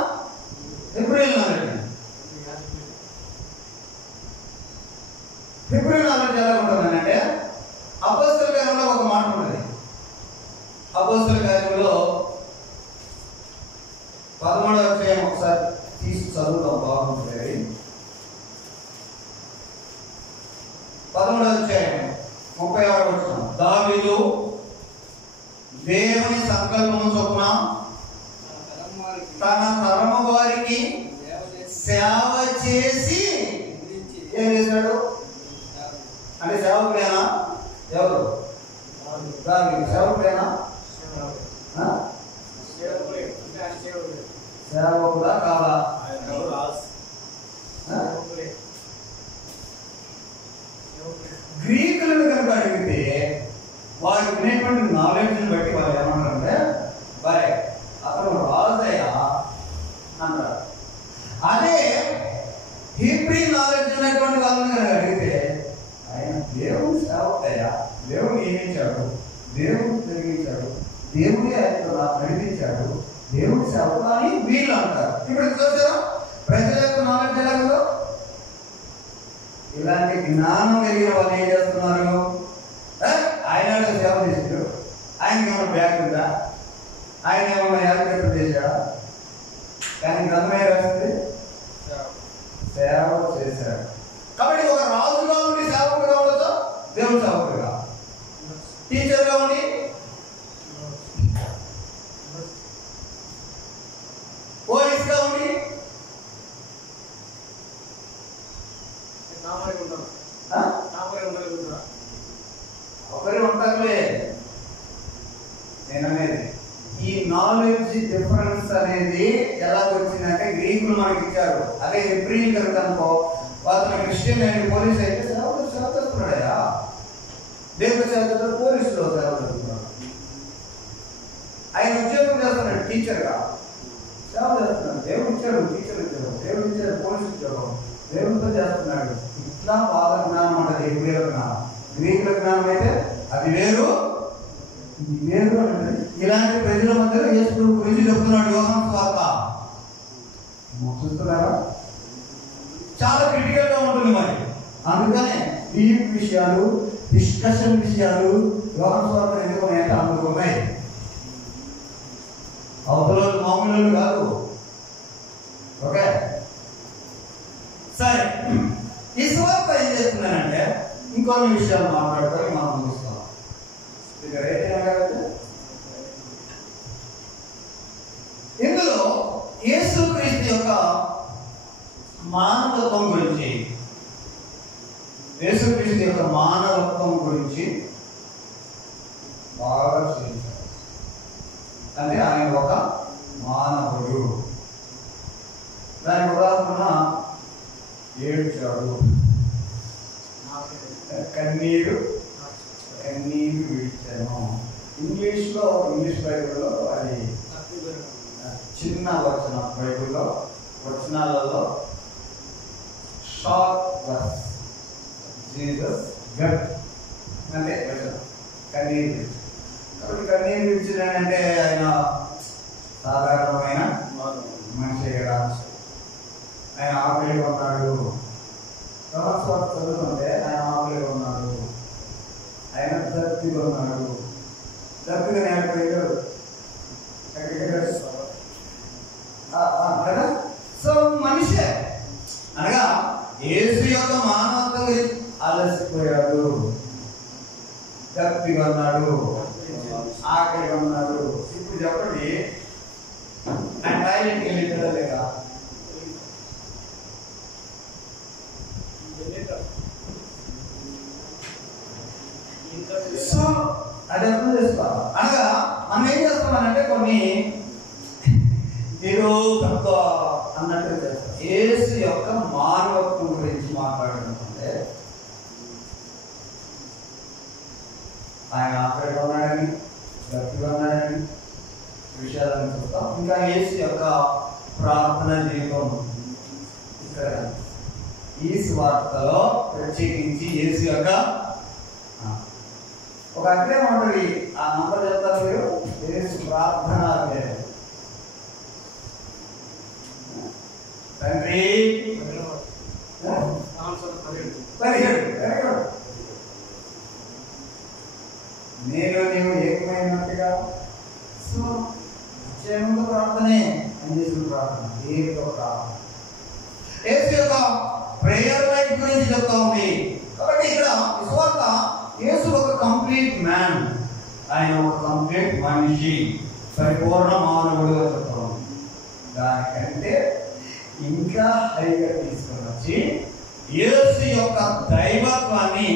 హిబ్రూ నాలెడ్జ్ ఎలా ఉంటుంది అంటే, అపోస్తలుల కార్యంలో ఒక మాట ఉంటుంది. అపోస్తలుల కార్యంలో 13వ అధ్యాయం ఒకసారి తీసి చదువుతాం, బాగుంటుంది. 13వ అధ్యాయం 36వ వచనం. దావీదు దేవుని సంకల్పము చొప్పున తన తరము వారికి సేవ చేసి చేశాడు అంటే సేవకుడేనా? ఎవరు సేవకుడేనా? సేవకుడా కాదా? గ్రీకులను కనుక అడిగితే వారు వినేటువంటి నాలెడ్జ్ బట్టి వాళ్ళు ఏమంటారంటే బాయ్ అతను రాజయ్యా అంటారు. అదే హీబ్రీ నాలెడ్జ్ ఉన్నటువంటి వాళ్ళని కనుక అడిగితే ఆయన దేవుని సేవకయ్యా, దేవుడు నియమించాడు, దేవుడు జరిగించాడు, దేవుడే ఆయనతో నడిపించాడు, దేవుడి సేవకు అని వీళ్ళు అంటారు. ఇప్పుడు చూసారా ప్రజల యొక్క నాలెడ్జ్ ఎలాగో ఇలాంటి జ్ఞానం కలిగిన వాళ్ళు ఏం చేస్తున్నారు? ఆయన సేవ చేశాడు, ఆయనకి ఏమైనా బ్యాగ్ ఉందా, ఆయన ఏమైనా యాత్ర చేశాడా? కానీ గ్రంథం ఏం రాసింది? సేవ చేశాడు. కాబట్టి ఒక రాజుగా ఉండి సేవకుడుగా ఉండదు, దేవుడు సేవకుడుగా, టీచర్గా ఉండి పోలీస్గా ఉండి ఒకరి ఉంటారులే. నేను అనేది ఈ నాలెడ్జ్ డిఫరెన్స్ అనేది ఎలా వచ్చిందంటే గ్రీకులు మనకి ఇచ్చారు. అదే హెబ్రీలు కనుక అనుకో, అతను క్రిస్టియన్ అయితే పోలీస్ అయితే సేవ చేస్తున్నాడయా, దేవుడు సేవ చేస్తాడు, పోలీసులో సేవ చేస్తున్నాడు. ఆయన ఉద్యోగం చేస్తున్నాడు, టీచర్గా సేవ చేస్తున్నాడు. దేవుడు ఇచ్చాడు, టీచర్ ఇచ్చాడు, దేవుడు ఇచ్చాడు, పోలీసు ఉద్యోగం, దేవుడితో చేస్తున్నాడు. ఇట్లా వాళ్ళ జ్ఞానం అంటే హెబ్రీల జ్ఞానం. గ్రీకుల జ్ఞానం అయితే అది వేరు, ఇది వేరు అంటే ఇలాంటి ప్రజల మధ్యలో యేసు గురించి చెప్తున్నాడు యోహాను సువార్త. చూస్తున్నారా? చాలా క్రిటికల్ గా ఉంటుంది మరి. అందుకనే డీప్ విషయాలు, డిస్కషన్ విషయాలు యోహాను సువార్త ఎందుకు ఉన్నాయంటే అందుకు ఉన్నాయి. అవతల మామూలు కాదు. ఓకే సరే, ఈ సువార్త ఏం చేస్తున్నానంటే ఇంకొన్ని విషయాలు మాట్లాడుకొని మనం ముగిస్తాం. ఇందులో యేసుక్రీస్తు యొక్క మానవత్వం గురించి, యేసుక్రీస్తు యొక్క మానవత్వం గురించి బాగా చూపించారు. అంటే ఆయన ఒక మానవుడు. దానికి ఉదాహరణ ఏడ్చాడు, కన్నీరు విడిచాను. ఇంగ్లీష్ బైబిల్లో అది చిన్న వచనం, బైబిల్లో వచనాలలో షార్ట్ వర్స్, జీసస్ వెప్ట్ అంటే వచనం కన్నీరు విడిచాడు. కాబట్టి కన్నీరు విడిచాడంటే ఆయన సాధారణమైన మనిషి కదా. ఆయన ఆకలిగా ఉన్నాడు, చదువుతుంటే ఆయన ఆకలిగా ఉన్నాడు, ఆయన దప్పిగా ఉన్నాడు. దప్పిగా నేర్పయ్యాడు కదా. సో మనిషే అనగా యేసు యొక్క మానవత్వం అలసిపోయాడు, దప్పిగా ఉన్నాడు, ఆకలిగా ఉన్నాడు. ఇప్పుడు చెప్పండి, ఆయన టాయిలెట్కి వెళ్ళిపోయా లేదా? సో అది అర్థం చేసుకోవాలి. అనగా మనం ఏం చేస్తామనంటే కొన్ని ఏదో తక్కువ అన్నట్టు చేస్తాం. యేసు యొక్క మానవత్వం గురించి మాట్లాడుతుంటే ఆయన ఆకలిగా ఉన్నాడని, గట్టిగా ఉన్నాడని విషయాలను చూస్తాం. ఇంకా యేసు యొక్క ప్రార్థన జీవితం ఇక్కడ ఈ సువార్తలో ప్రత్యేకించి యేసు యొక్క ఒక అధ్యాయం ఉంటుంది. ఆ నంబర్ చెప్తారు మీరు, యేసు ప్రార్థన అధ్యాయం. తండ్రి 17 నేను నీవు ఏకమైనట్టుగా. సో నిశ్చయముగా ప్రార్థనే అని చేసిన ప్రార్థన, ఏదో ప్రార్థన. యేసు యొక్క ప్రేయర్ లైఫ్ గురించి చెప్తా ఉంది. కాబట్టి ఇక్కడ సువార్త యేసు ఒక కంప్లీట్ మ్యాన్, ఆయన ఒక కంప్లీట్ మనిషి, పరిపూర్ణ మానవుడు అని చెప్తాం. దానికంటే ఇంకా హైగా తీసుకొని వచ్చి యేసు యొక్క దైవత్వాన్ని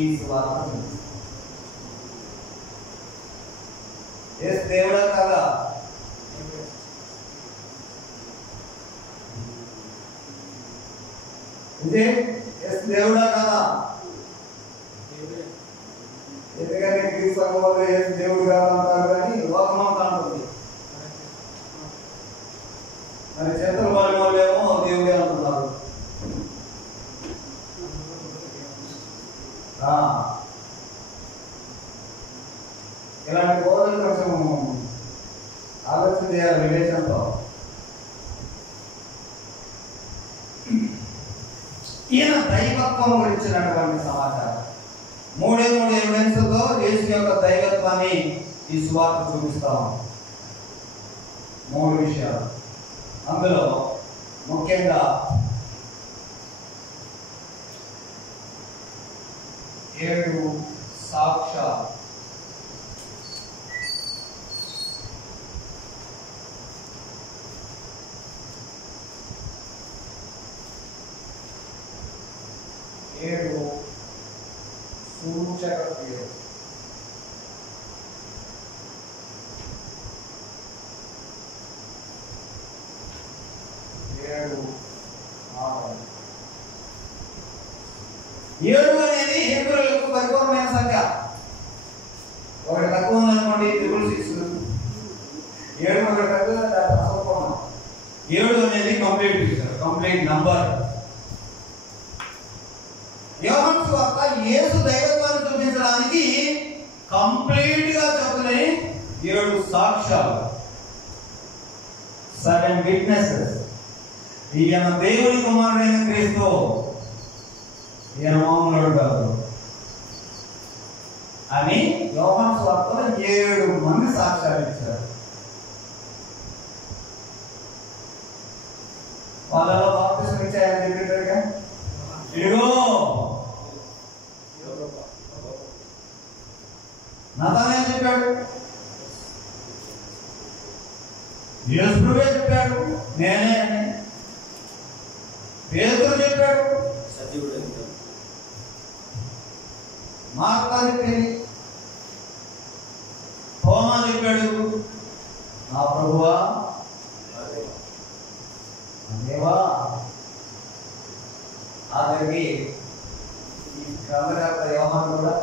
ఈ సువార్త చూపిస్తుంది. యేసు దేవుడా కదా? ఇదే యేసు దేవుడా కదా? ఎందుకంటే క్రీస్తు సంఘంలో యేసు దేవుడు కాదు అంటారు, కానీ లోకమంతా అంటుంది. మరి చేతులు పడిన వాళ్ళేమో దేవుడే అంటున్నారు. ఇలాంటి బోధనలు కొంచెం ఆలోచన చేయాలి వివేచనతో. ఈయన దైవత్వం గురించినటువంటి సమాచారం మూడు ఎవిడెన్స్తో యేసు యొక్క దైవత్వాన్ని ఈ సువార్త చూపిస్తాం. 3 విషయాలు. అందులో ముఖ్యంగా 7 సాక్ష్యాలు. సూచక క్రియలు. ఏడు అనేది హెబ్రీయులకు పరిపూర్ణమైన సంఖ్య. ఒకటి తక్కువ ఉందనుకోండి 666. 7 ఒకటి తక్కువ అసంపూర్ణం. 7 అనేది కంప్లీట్ నంబర్. యోహాను సువార్త యేసు దైవత్వాన్ని చూపించడానికి కంప్లీట్ గా చెప్పని 7 సాక్ష్యాలు, 7 విట్నెసెస్. ఈయన దేవుని కుమారుడైన క్రీస్తు, ఈయన మామూలుడు కాదు అని యోహాను సువార్తలో 7 మంది సాక్ష్యాలు ఇచ్చారు. వాళ్ళలో బాప్తిసం ఇచ్చాయని చెప్పారుగా. ఇదిగో నతానేలు చెప్పాడు, యేసువే చెప్పాడు నేనే అని. పేతురు చెప్పాడు, మార్తా చెప్పింది, తోమా చెప్పాడు నా ప్రభువా దేవా. ఆఖరికి ఈ గ్రంథకర్త యోహాను కూడా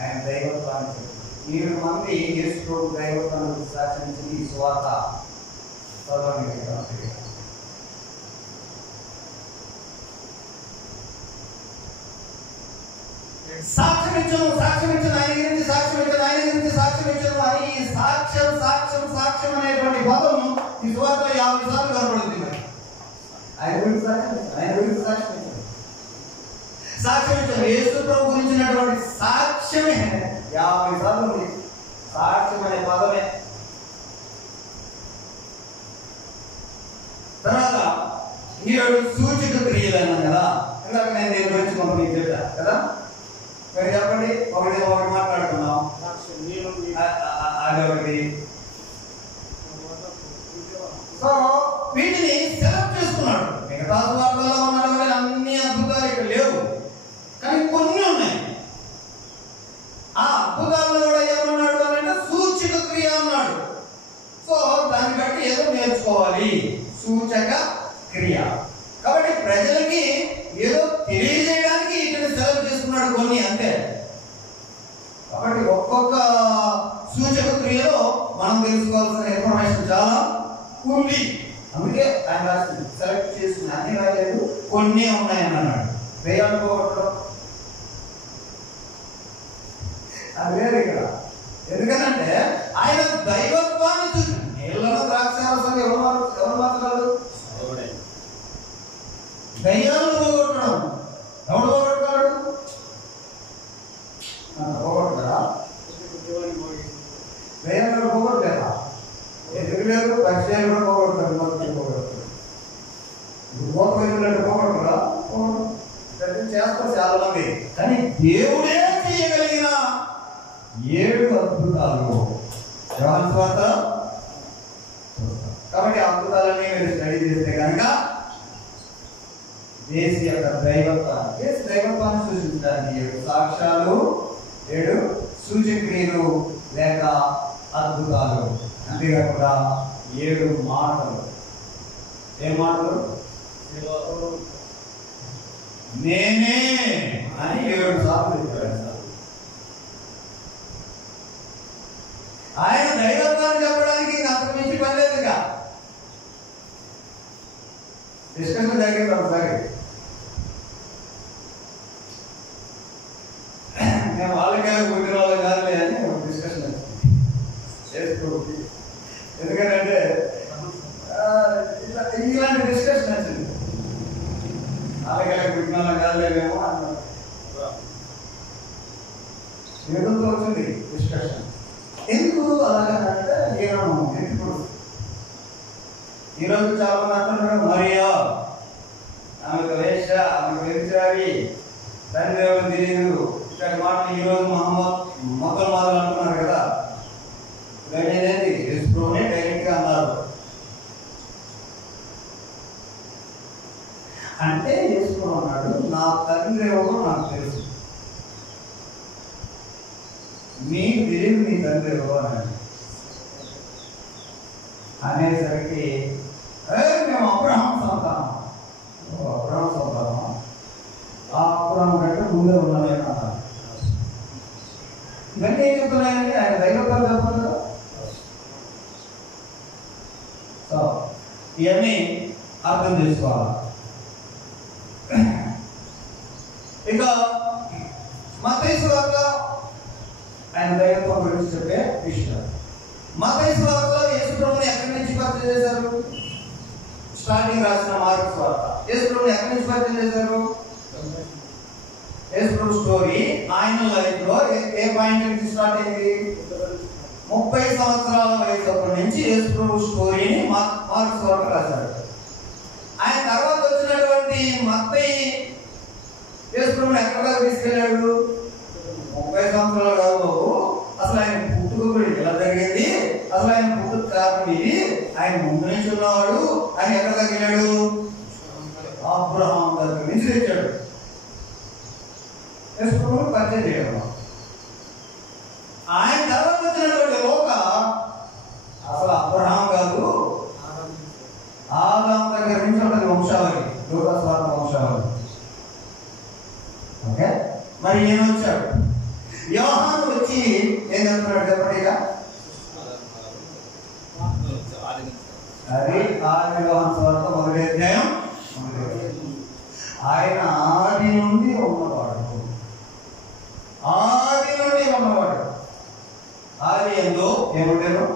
ఆయన దైవత్వాన్ని చెప్పాడు. 7 మంది యేసు ప్రభు దైవత్వాన్ని సాక్షించి ఈ సువార్త చదవండి. సాక్ష్యం ఇచ్చాను ఆయన గురించి, సాక్ష్యం ఇచ్చాను అని ఈ సాక్ష్యం అనేటువంటి పదం ఈ సువార్తలో 50 సార్లు కనబడుతుంది. మరి ఆయన గురించి సాక్ష్యం ఇచ్చాను. యేసు ప్రభు గురించినటువంటి సాక్ష్యమే 50 సార్లు ఉంది. సాక్ష్యం అనే పదమే. తర్వాత 7 సూచక క్రియలు అన్నాం కదా. ఇందాక నేను దీని గురించి కొంత మీకు చెప్పా కదా. మరి చెప్పండి, ఒకటి మాట్లాడుకున్నాం. అదొకటి. సో వీటిని సెలెక్ట్ చేసుకున్నాడు. మిగతా సువార్తల్లో ఉన్నాడు కానీ అన్ని అద్భుతాలు ఇక్కడ లేవు, కానీ కొన్ని ఉన్నాయి. ఆ అద్భుతాలను కూడా ఏమన్నాడు అంటే సూచక క్రియ అన్నాడు. సో దాన్ని బట్టి ఏదో నేర్చుకోవాలి, సూచక క్రియ. కాబట్టి ప్రజలకి ఏదో తెలియజేయడానికి ఇక్కడ సెలెక్ట్ చేసుకున్నాడు కొన్ని, అంతే. కాబట్టి ఒక్కొక్క సూచక క్రియలో మనం తెలుసుకోవాల్సిన ఇన్ఫర్మేషన్ చాలా ఉంది. అందుకే ఆయన సెలెక్ట్ చేసుకుని అన్ని రాయలేదు, కొన్ని ఉన్నాయని అన్నాడు. వేయాలనుకోవడం అది వేరు ఇక్కడ. ఎందుకంటే ఆయన దైవత్వాన్ని చూసి నీళ్ళలో ద్రాక్షారసం ఎవరు మార్చగలరు? దయ్యాలను పోగొట్టడం ఎవడు పోగొట్టగలడు? పోగొట్టరా? దయ్యాలను పోగొట్టలేదా? ఎందుకు లేదు? పక్షాలు కూడా పోగొడతారు, పోగొడతారు. పోగొట్టరా? చేస్తారు చాలా మంది. కానీ దేవుడే చేయగలిగిన 7 అద్భుతాలు యోహాను సువార్త. కాబట్టి అద్భుతాలన్నీ మీరు స్టడీ చేస్తే కనుక యేసు యొక్క దైవత్వాన్ని, యేసు దైవత్వాన్ని సూచించడానికి 7 సాక్ష్యాలు, 7 సూచక్రియలు లేక అద్భుతాలు, అంతేకాకుండా 7 మాటలు. ఏ మాటలు? నేనే అని 7 సార్లు చెప్పాడు. ఆయన దైవత్వాన్ని చెప్పడానికి అంతకు మించి పని లేదుగా. డిస్కషన్ జరిగింది ఒకసారి. నేను వాళ్ళకే పుట్టిన వాళ్ళు కాదులే అని ఒక డిస్కషన్ వచ్చింది. ఎందుకంటే ఇలాంటి డిస్కషన్ వచ్చింది. వాళ్ళకే పుట్టిన వాళ్ళు కాదులే మేము అన్నారు. ఎదురుతో వచ్చింది డిస్కషన్. ఎందుకు అలాగంటే ఈరోజు చాలా మంది అంటున్నారు మరియా ఆమెకు వేష, ఆమెకు వ్యభిచారి, తండ్రి ఎవరు తెలియదు ఇట్లాంటి మాటలు ఈరోజు మొక్కలు మాటలు అంటున్నారు కదా. గడినేది యేసుప్రభునే డైరెక్ట్ గా అన్నారు. అంటే యేసుప్రభు అన్నాడు, నా తండ్రి ఎవరో నాకు తెలుసు, మీకు తెలియదు మీ తండ్రి ఎవరో అని అనేసరికి మేము అబ్రహాం సంతానం. అబ్రహాం సంతానమా? ఆ అబ్రహాం కంటే ముందే ఉన్నామేనా అన్నారు. ఇవన్నీ ఏం చెప్తున్నాయండి? ఆయన దైవత్వాలు చెప్పారు కదా. సో ఇవన్నీ అర్థం చేసుకోవాలి. ఇక మత్తయి సువార్త ఆయన దైవత్వం గురించి చెప్పే విషయం. మత్తయి సువార్తలో యేసుప్రభుని ఎక్కడి నుంచి పరిచయం చేశారు? స్టార్టింగ్ రాసిన మార్కు సువార్త యేసుప్రభుని ఎక్కడి నుంచి పరిచయం చేశారు? యేసుప్రభు స్టోరీ ఆయన లైఫ్ లో ఏ పాయింట్ నుంచి స్టార్ట్ అయింది? 30 సంవత్సరాల వయసు నుంచి యేసుప్రభు స్టోరీని మార్కు సువార్త రాశారు. ఆయన తర్వాత వచ్చినటువంటి మత్తయి యేసుప్రభుని ఎక్కడ తీసుకెళ్ళాడు? 30 సంవత్సరాలు కాదు. అసలు ఆయన పుట్టుక కూడా ఎలా జరిగింది, అసలు ఆయన పుట్టుక కారణం ఇది, ఆయన ముందు నుంచి ఉన్నవాడు ఆయన ఎక్కడ తగ్గినాడు? అబ్రహాం దగ్గర నుంచి తెచ్చాడు. యేసుప్రభుని పరిచయం చేయడం. ఆయన తర్వాత వచ్చినటువంటి లోక అసలు అబ్రహాం కాదు, ఆదాం దగ్గర నుంచి ఉంటుంది వంశావళి, లోక స్వార్థ వంశావళి. ఓకే, మరి ఏమొచ్చాడు? యోహాను వచ్చి ఏం చెప్తున్నాడు చెప్పండి. అది ఆది యోహాను సువార్త 1వ అధ్యాయం. ఆయన ఆది నుండి ఉన్నవాడు, ఆది నుండి ఉన్నవాడు. ఆది ఎందు ఏముంటారు?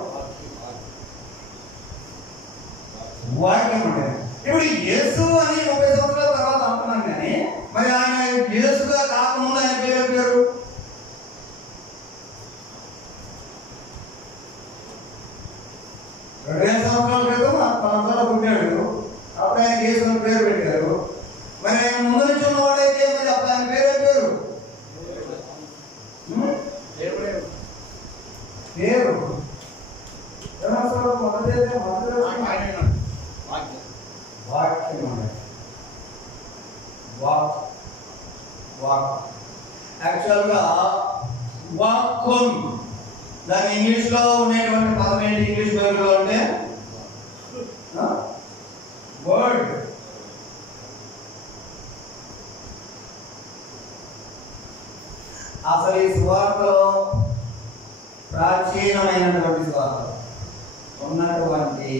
వాక్యం ఉంటారు. ఇప్పుడు యేసు అని 30 సంవత్సరాల తర్వాత అంటున్నాను కానీ మరి ఆయన యేసుగా కాకముందు ఆయన పేరు పేరు 2000 సంవత్సరాల క్రితం పలానా పుట్టాడు. అప్పుడు ఆయన యేసు అని పేరు పెట్టారు. మరి ఆయన ముందు నుంచి ఉన్నవాడైతే మరి అప్పుడు ఆయన పేరు పేరు పేరు యాక్చువల్ గా వాక్కున్ దాని ఇంగ్లీష్ లో ఉండేటువంటి పదం ఏంటి? ఇంగ్లీష్ బైబిల్లో అంటే వర్డ్. అసలు ఈ సువార్తలో ప్రాచీనమైనటువంటి సువార్త ఉన్నటువంటి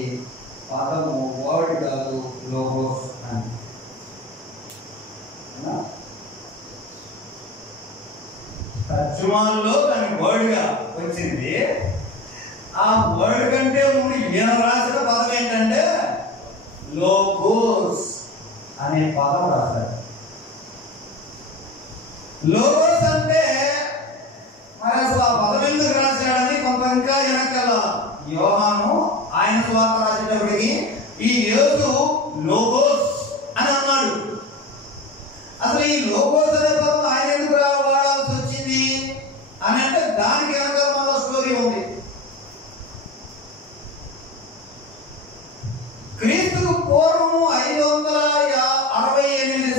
పదము వర్డ్ కాదు, లోగోస్ అని. తర్జుమాల్లో దాని వర్డ్ గా వచ్చింది. ఆ వర్డ్ కంటే ముందు ఈయన రాసిన పదం ఏంటంటే లోగోస్ అనే పదం రాశారు. లోగోస్ అంటే మరి అసలు ఆ పదం ఎందుకు రాశాడని కొంత ఇంకా వెనకాల యోహాను ఆయన సువార్త రాసేటప్పటికి ఈ యేసు లోగోస్ అని అన్నాడు. అసలు ఈ లోగోస్ అనే పదం ఆయన ఎందుకు వాడాల్సి వచ్చింది అని అంటే దానికి వెనకాల మళ్ళీ స్టోరీ ఉంది. క్రీస్తుకు పూర్వము 568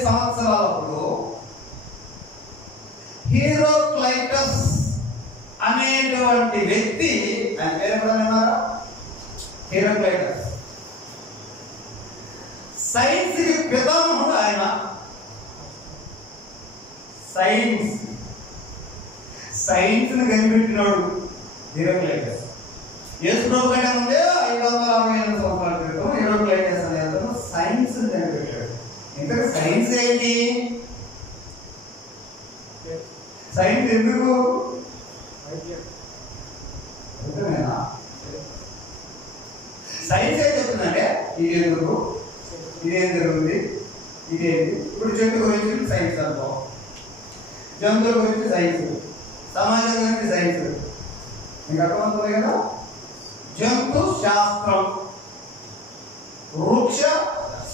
హెరాక్లైటస్. సైన్స్ కి పితామహుడు ఆయన. సైన్స్ ని కనిపెట్టినాడు హెరాక్లైటస్. యేసు ప్రభు కంటే ముందే 568 సంవత్సరాల క్రితం హెరాక్లైటస్ అనే అతను సైన్స్ ని కనిపెట్టాడు. ఇంకా సైన్స్ ఏంటి? సైన్స్ ఎందుకు? సైన్స్ ఏం చెప్తుందంటే ఇది ఎందుకు, ఇదేం జరుగుతుంది, ఇదేంటి. ఇప్పుడు చెట్టు గురించి సైన్స్ అనుకో, జంతువుల గురించి సైన్స్, సమాజం గురించి సైన్స్. మీకు అర్థమవుతుంది కదా? జంతు శాస్త్రం, వృక్ష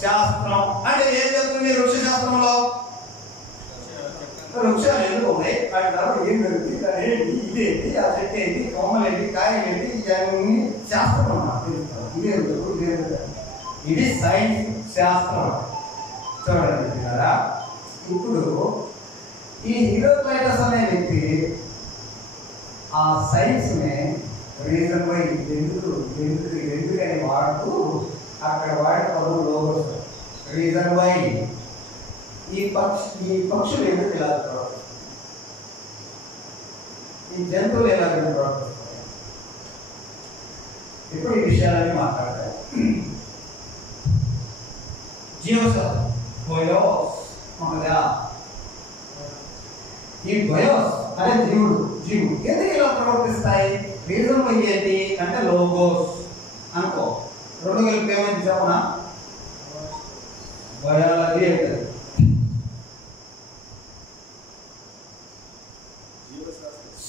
శాస్త్రం అంటే ఏం చెప్తుంది? వృక్ష శాస్త్రంలో వృక్షాలు ఎందుకు ఉన్నాయి, వాటి తర్వాత ఏం జరుగుతుంది, ఏంటి, ఇదేంటి, ఆ చెట్టు ఏంటి, కొమ్మలు ఏంటి, కాయలు ఏంటి, ఇవన్నీ శాస్త్రం అన్నమాట. ఇదే ఇది సైన్స్ శాస్త్రం. చూడండి కదా, ఇప్పుడు ఈ హెరాక్లైటస్ అనే వ్యక్తి ఆ సైన్స్ ని రీజన్ బై ఎందుకని వాడుతూ అక్కడ వాడే పదం లోగోస్. రీజన్ బై ఈ పక్షులు ఎందుకు ఇలా ప్రవర్తిస్తాయి, ఈ జంతువులు ఎలా ప్రవర్తిస్తాయి, ఇప్పుడు ఈ విషయాలన్నీ మాట్లాడతాయి. బయోస్ ఈ బయోస్ అనే జీవుడు ఎందుకు ఇలా ప్రవర్తిస్తాయి? రీజన్ బై ఏంటి అంటే లోగోస్ అనుకో. రెండు కలిపి ఏమైంది చెప్పనా? బయాలజీ అవుతుంది.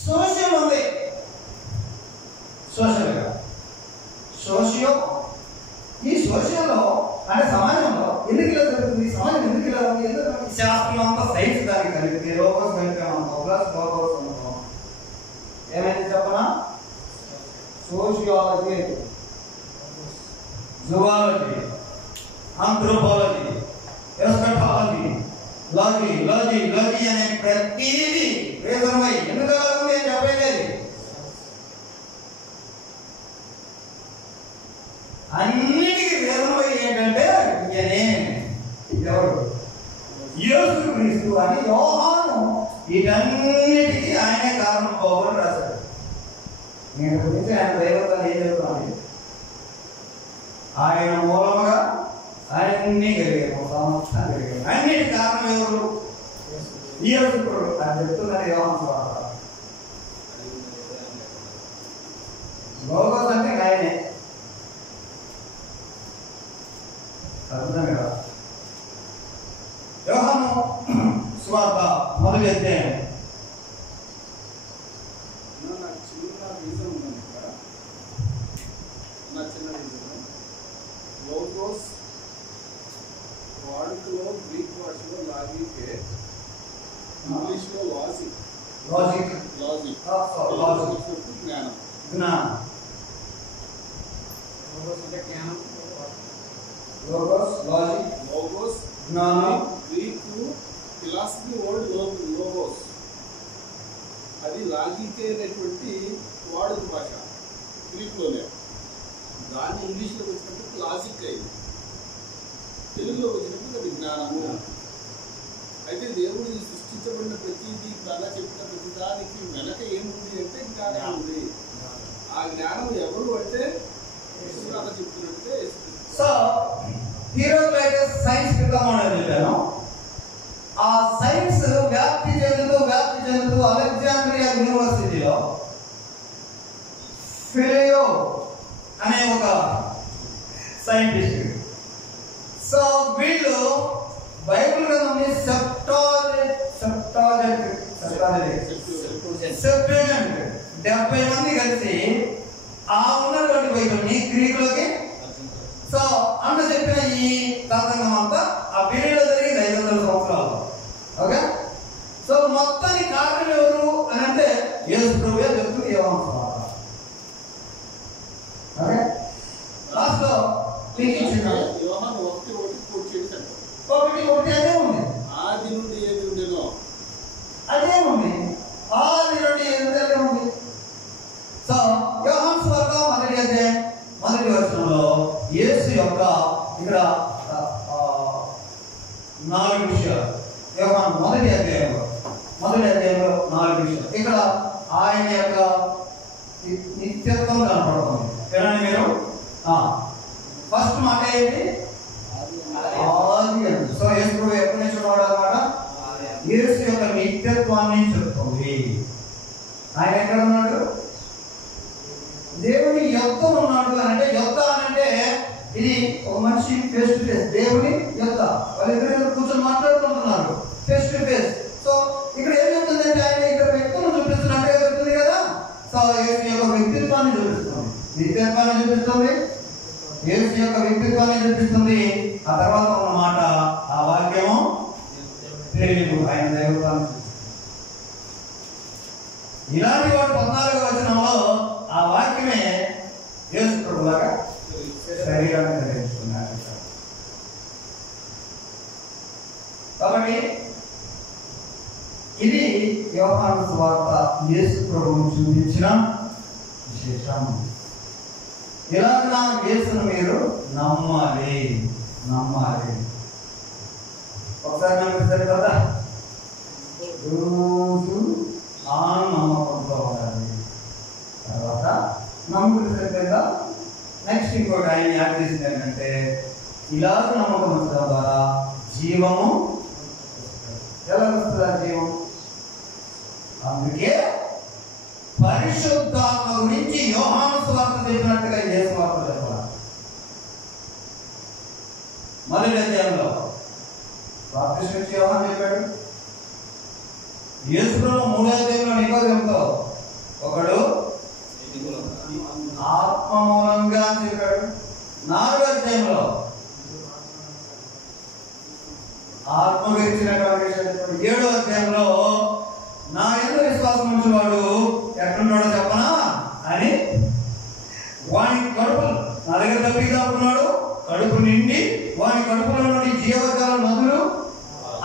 సోషల్ ఉంది, సోషియో. ఈ సోషల్లో అంటే సమాజంలో ఎందుకు ఇలా జరుగుతుంది, సమాజం ఎందుకు ఇలా ఉంది, ఎందుకు శాస్త్రం అంతా సైన్స్ దానికి కలిపితే లోగోస్ కలిపామనుకో, ప్లస్ లోగోస్ అనుకో ఏమైంది చెప్పనా? సోషియాలజీ, జువాలజీ, ఆంథ్రోపాలజీ, ఎస్కటాలజీ, లాజీ అనే ప్రతిదీ రీజన్ బై ఎందుకు అలాగే చెప్పలేదు. అన్నిటికీ రీజన్ బై ఏంటంటే ఈయనే. ఎవరు? యేసు క్రీస్తు అని యోహాను వీటన్నిటికీ ఆయనే కారణం పోవని రాశాడు. నేను గురించి ఆయన దైవత్వాన్ని ఏం చెప్తాను? ఆయన మూలముగా అన్ని కలిగాము, సమస్తం కలిగాము. అన్నిటి కారణం ఎవరు? యేసుడు అని చెప్తున్నారు యోహాను సువార్త. లోగోస్ అంటే ఆయనే. అర్థం కదా? యోహాను సువార్త మొదటి అధ్యాయం. లోగోస్ వాడుకలో గ్రీక్ భాషలో లాజికే, ఇంగ్లీష్ లో లాజిక్. జ్ఞానం. లోగోస్ జ్ఞానం. గ్రీక్ ఫిలాసఫీ వర్డ్ లోగోస్, అది లాజికే అనేటువంటి వాడుక భాష గ్రీక్ లోనే. దాన్ని ఇంగ్లీష్ లో వచ్చినప్పుడు లాజిక్ అయింది, తెలుగులో వచ్చినప్పుడు అది జ్ఞానము. అయితే దేవుడు సృష్టించబడిన ప్రతిదీ కళ చెప్పిన ప్రతి దానికి వెనక ఏముంది అంటే జ్ఞానం ఉంది. ఆ జ్ఞానం ఎవరు అంటే కథ చెప్తున్నట్టే. సో హెరాక్లైటస్ సైన్స్ పితామహుడు చెప్పాను. ఆ సైన్స్ వ్యాప్తి చెందుతూ అలెగ్జాండ్రియా యూనివర్సిటీలో ఫిలియో అనే ఒక సైంటిస్ట్. సో వీళ్ళు బైబిల్ గ్రంథంని సెప్టుజెంట్ 70 మంది కలిసి ఆ ఉన్నటువంటి బైబిల్ని గ్రీకులోకి, సో అన్న చెప్పిన ఈ తతంగం అంతా ఆ పీరియడ్లో జరిగింది 500 సంవత్సరాలు. ఓకే, సో మొత్తానికి కారణం ఎవరు అని అంటే యేసు ప్రభువే చెప్తుంది యోహాను సువార్త. ఓకే, లాస్ట్ లో యోహాను 1:1 ఒకటి అదే ఉంది. ఆది నుండి ఏది ఉండేనో అదే ఉంది, ఆది నుండి ఏది ఉంది. సో యోహాను సువార్త మొదటి వచనంలో 4 విషయాలు. యోహాను మొదటి అధ్యాయంలో 4 విషయాలు. ఇక్కడ ఆయన యొక్క నిత్యత్వం కనపడుతుంది. వినండి మీరు. ఫస్ట్ మాట ఏంటి? ఆది అందు. సో యేసు ప్రభు ఎప్పటి నుంచి ఉన్నాడు అన్నమాట? యేసు యొక్క నిత్యత్వాన్ని చెప్తుంది. ఆయన ఎక్కడ ఉన్నాడు? దేవుని యొద్ద ఉన్నాడు అని అంటే, యొద్ద అని అంటే ఇది ఒక మనిషి ఫేస్ టు ఫేస్. దేవుని యొద్ద వాళ్ళిద్దరు కూర్చొని మాట్లాడుకుంటున్నారు ఫేస్ టు ఫేస్. సో ఇక్కడ ఏం చెప్తుందంటే, ఆయన ఇక్కడ వ్యక్తులను చూపిస్తున్నట్టుగా చెప్తుంది కదా. సో యేసు యొక్క వ్యక్తిత్వాన్ని చూపిస్తుంది, నిత్యత్వాన్ని చూపిస్తుంది, యేసు యొక్క వ్యక్తిత్వాన్ని చూపిస్తుంది. ఆ తర్వాత ఉన్న మాట, ఆ వాక్యము తెలియదు, ఆయన దైవత్వాన్ని చూపిస్తుంది. ఇలాంటి వాడు 14వ వచనంలో ఆ వాక్యమే యేసు ప్రభువుగా శరీరాన్ని ధరించుకున్నారు. కాబట్టి ఇది యోహాను సువార్త యేసు ప్రభువును చూపించిన విశేషం. ఇలాగ యేసును మీరు నమ్మాలి. ఒకసారి నమ్మిస్తారు కదా, రోజు ఆ నమ్మకంతో ఉండాలి. తర్వాత నమ్ముకుని సరిపోయిందా, నెక్స్ట్ ఇంకోటి ఆయన యాడ్ చేసింది ఏంటంటే, ఇలాగ నమ్మకం ఉంచడం ద్వారా జీవము. ఎలా వస్తుంది ఆ జీవం? అందుకే పరిశుద్ధాత్మ గురించి యోహాను సువార్త చెప్పినట్టుగా యేసు వార్త చెప్పాలి. మొదటి అధ్యాయంలో బాప్తిస్మం ఇచ్చి యోహాను చెప్పాడు. యేసు ప్రభు 3వ అధ్యాయంలో నికోదేముతో ఒకడు ఆత్మ మూలంగా చెప్పాడు. 4వ అధ్యాయంలో ఆత్మ గురించినటువంటి విషయం చెప్పాడు. 7వ అధ్యాయంలో నా యందు విశ్వాసం ఉంచేవాడు ఎట్లున్నాడో చెప్పనా అని, వాని కడుపు నా దగ్గర తప్పిదాపున్నాడు, కడుపు నిండి వాని కడుపులో నుండి జీవజాల నదులు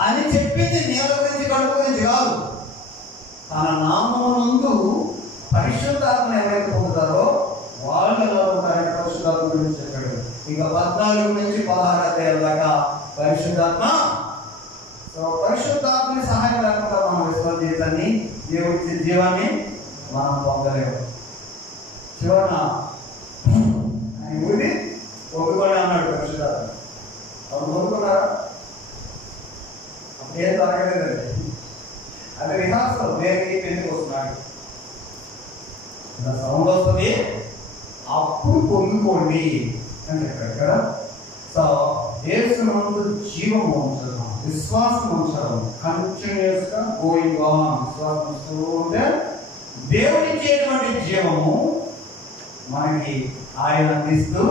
అని చెప్పింది. నేల గురించి కడుపు గురించి కాదు. తన నామమునందు పరిశుద్ధాత్మ ఎవరైతే పొందుతారో వాళ్ళు ఎలా ఉంటారని పరిశుద్ధాత్మ గురించి చెప్పాడు. ఇక 14 నుంచి 16 అధ్యాయాల దాకా పరిశుద్ధాత్మ. సో పరిశుద్ధాత్మని సహాయం లేకుండా మన విశ్వాస జీవితాన్ని, దేవుడి జీవాన్ని మనం పొందలేము. చివరన ఆయన ఊరి ఒప్పుకొని అన్నాడు పరిశుద్ధాత్మ. వాళ్ళు పొందుకున్నారా? ఏం దొరకలేదండి. అది రిహార్సల్. దేనికి పెళ్లికి వస్తున్నాడు, సౌండ్ వస్తుంది, అప్పుడు పొందుకోండి అని చెప్పాడు కదా. సో యేసునందు జీవము ఉంచడం, విశ్వాసం ఉంచడం, కంటిన్యూస్ గా గోయింగ్ ఆన్, విశ్వాసం వస్తూ ఉంటే దేవుడిచ్చేటువంటి జీవము మనకి ఆయన అందిస్తూ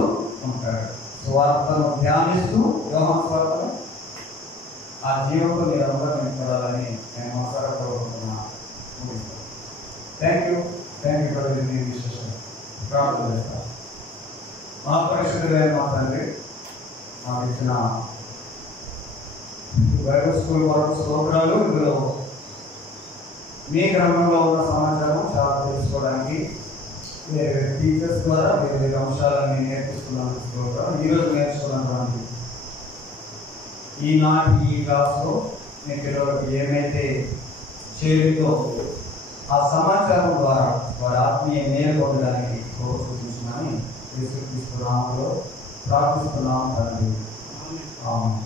ఉంటాడు. సువార్తను ధ్యానిస్తూ యోహాను సువార్తను ఆ జీవంతో మీరు అందరూ నింపడాలని నేను అవసరపడుతున్నాను. థ్యాంక్ యూ ఫర్ ది విశేషం. ప్రార్థన చేస్తాను. మా పరిశుద్ధులైన మా తండ్రి, మాకు ఇచ్చిన బైబిల్ స్కూల్ వరకు స్తోత్రాలు. ఇందులో మీ గ్రంథంలో ఉన్న సమాచారం చాలా తెలుసుకోవడానికి టీచర్స్ ద్వారా వేరే అంశాలన్నీ నేర్పిస్తున్నాను. స్తోత్రాలు. ఈరోజు నేర్చుకున్నటువంటి ఈనాటి ఈ క్లాస్లో మీ పిల్లలకు ఏమైతే చేరిందో ఆ సమాచారం ద్వారా వారి ఆత్మీయ మేలు పొందడానికి సూచించున్నామని యేసుక్రీస్తు నామములో ప్రార్థిస్తున్నాము తండ్రి. ఆమేన్.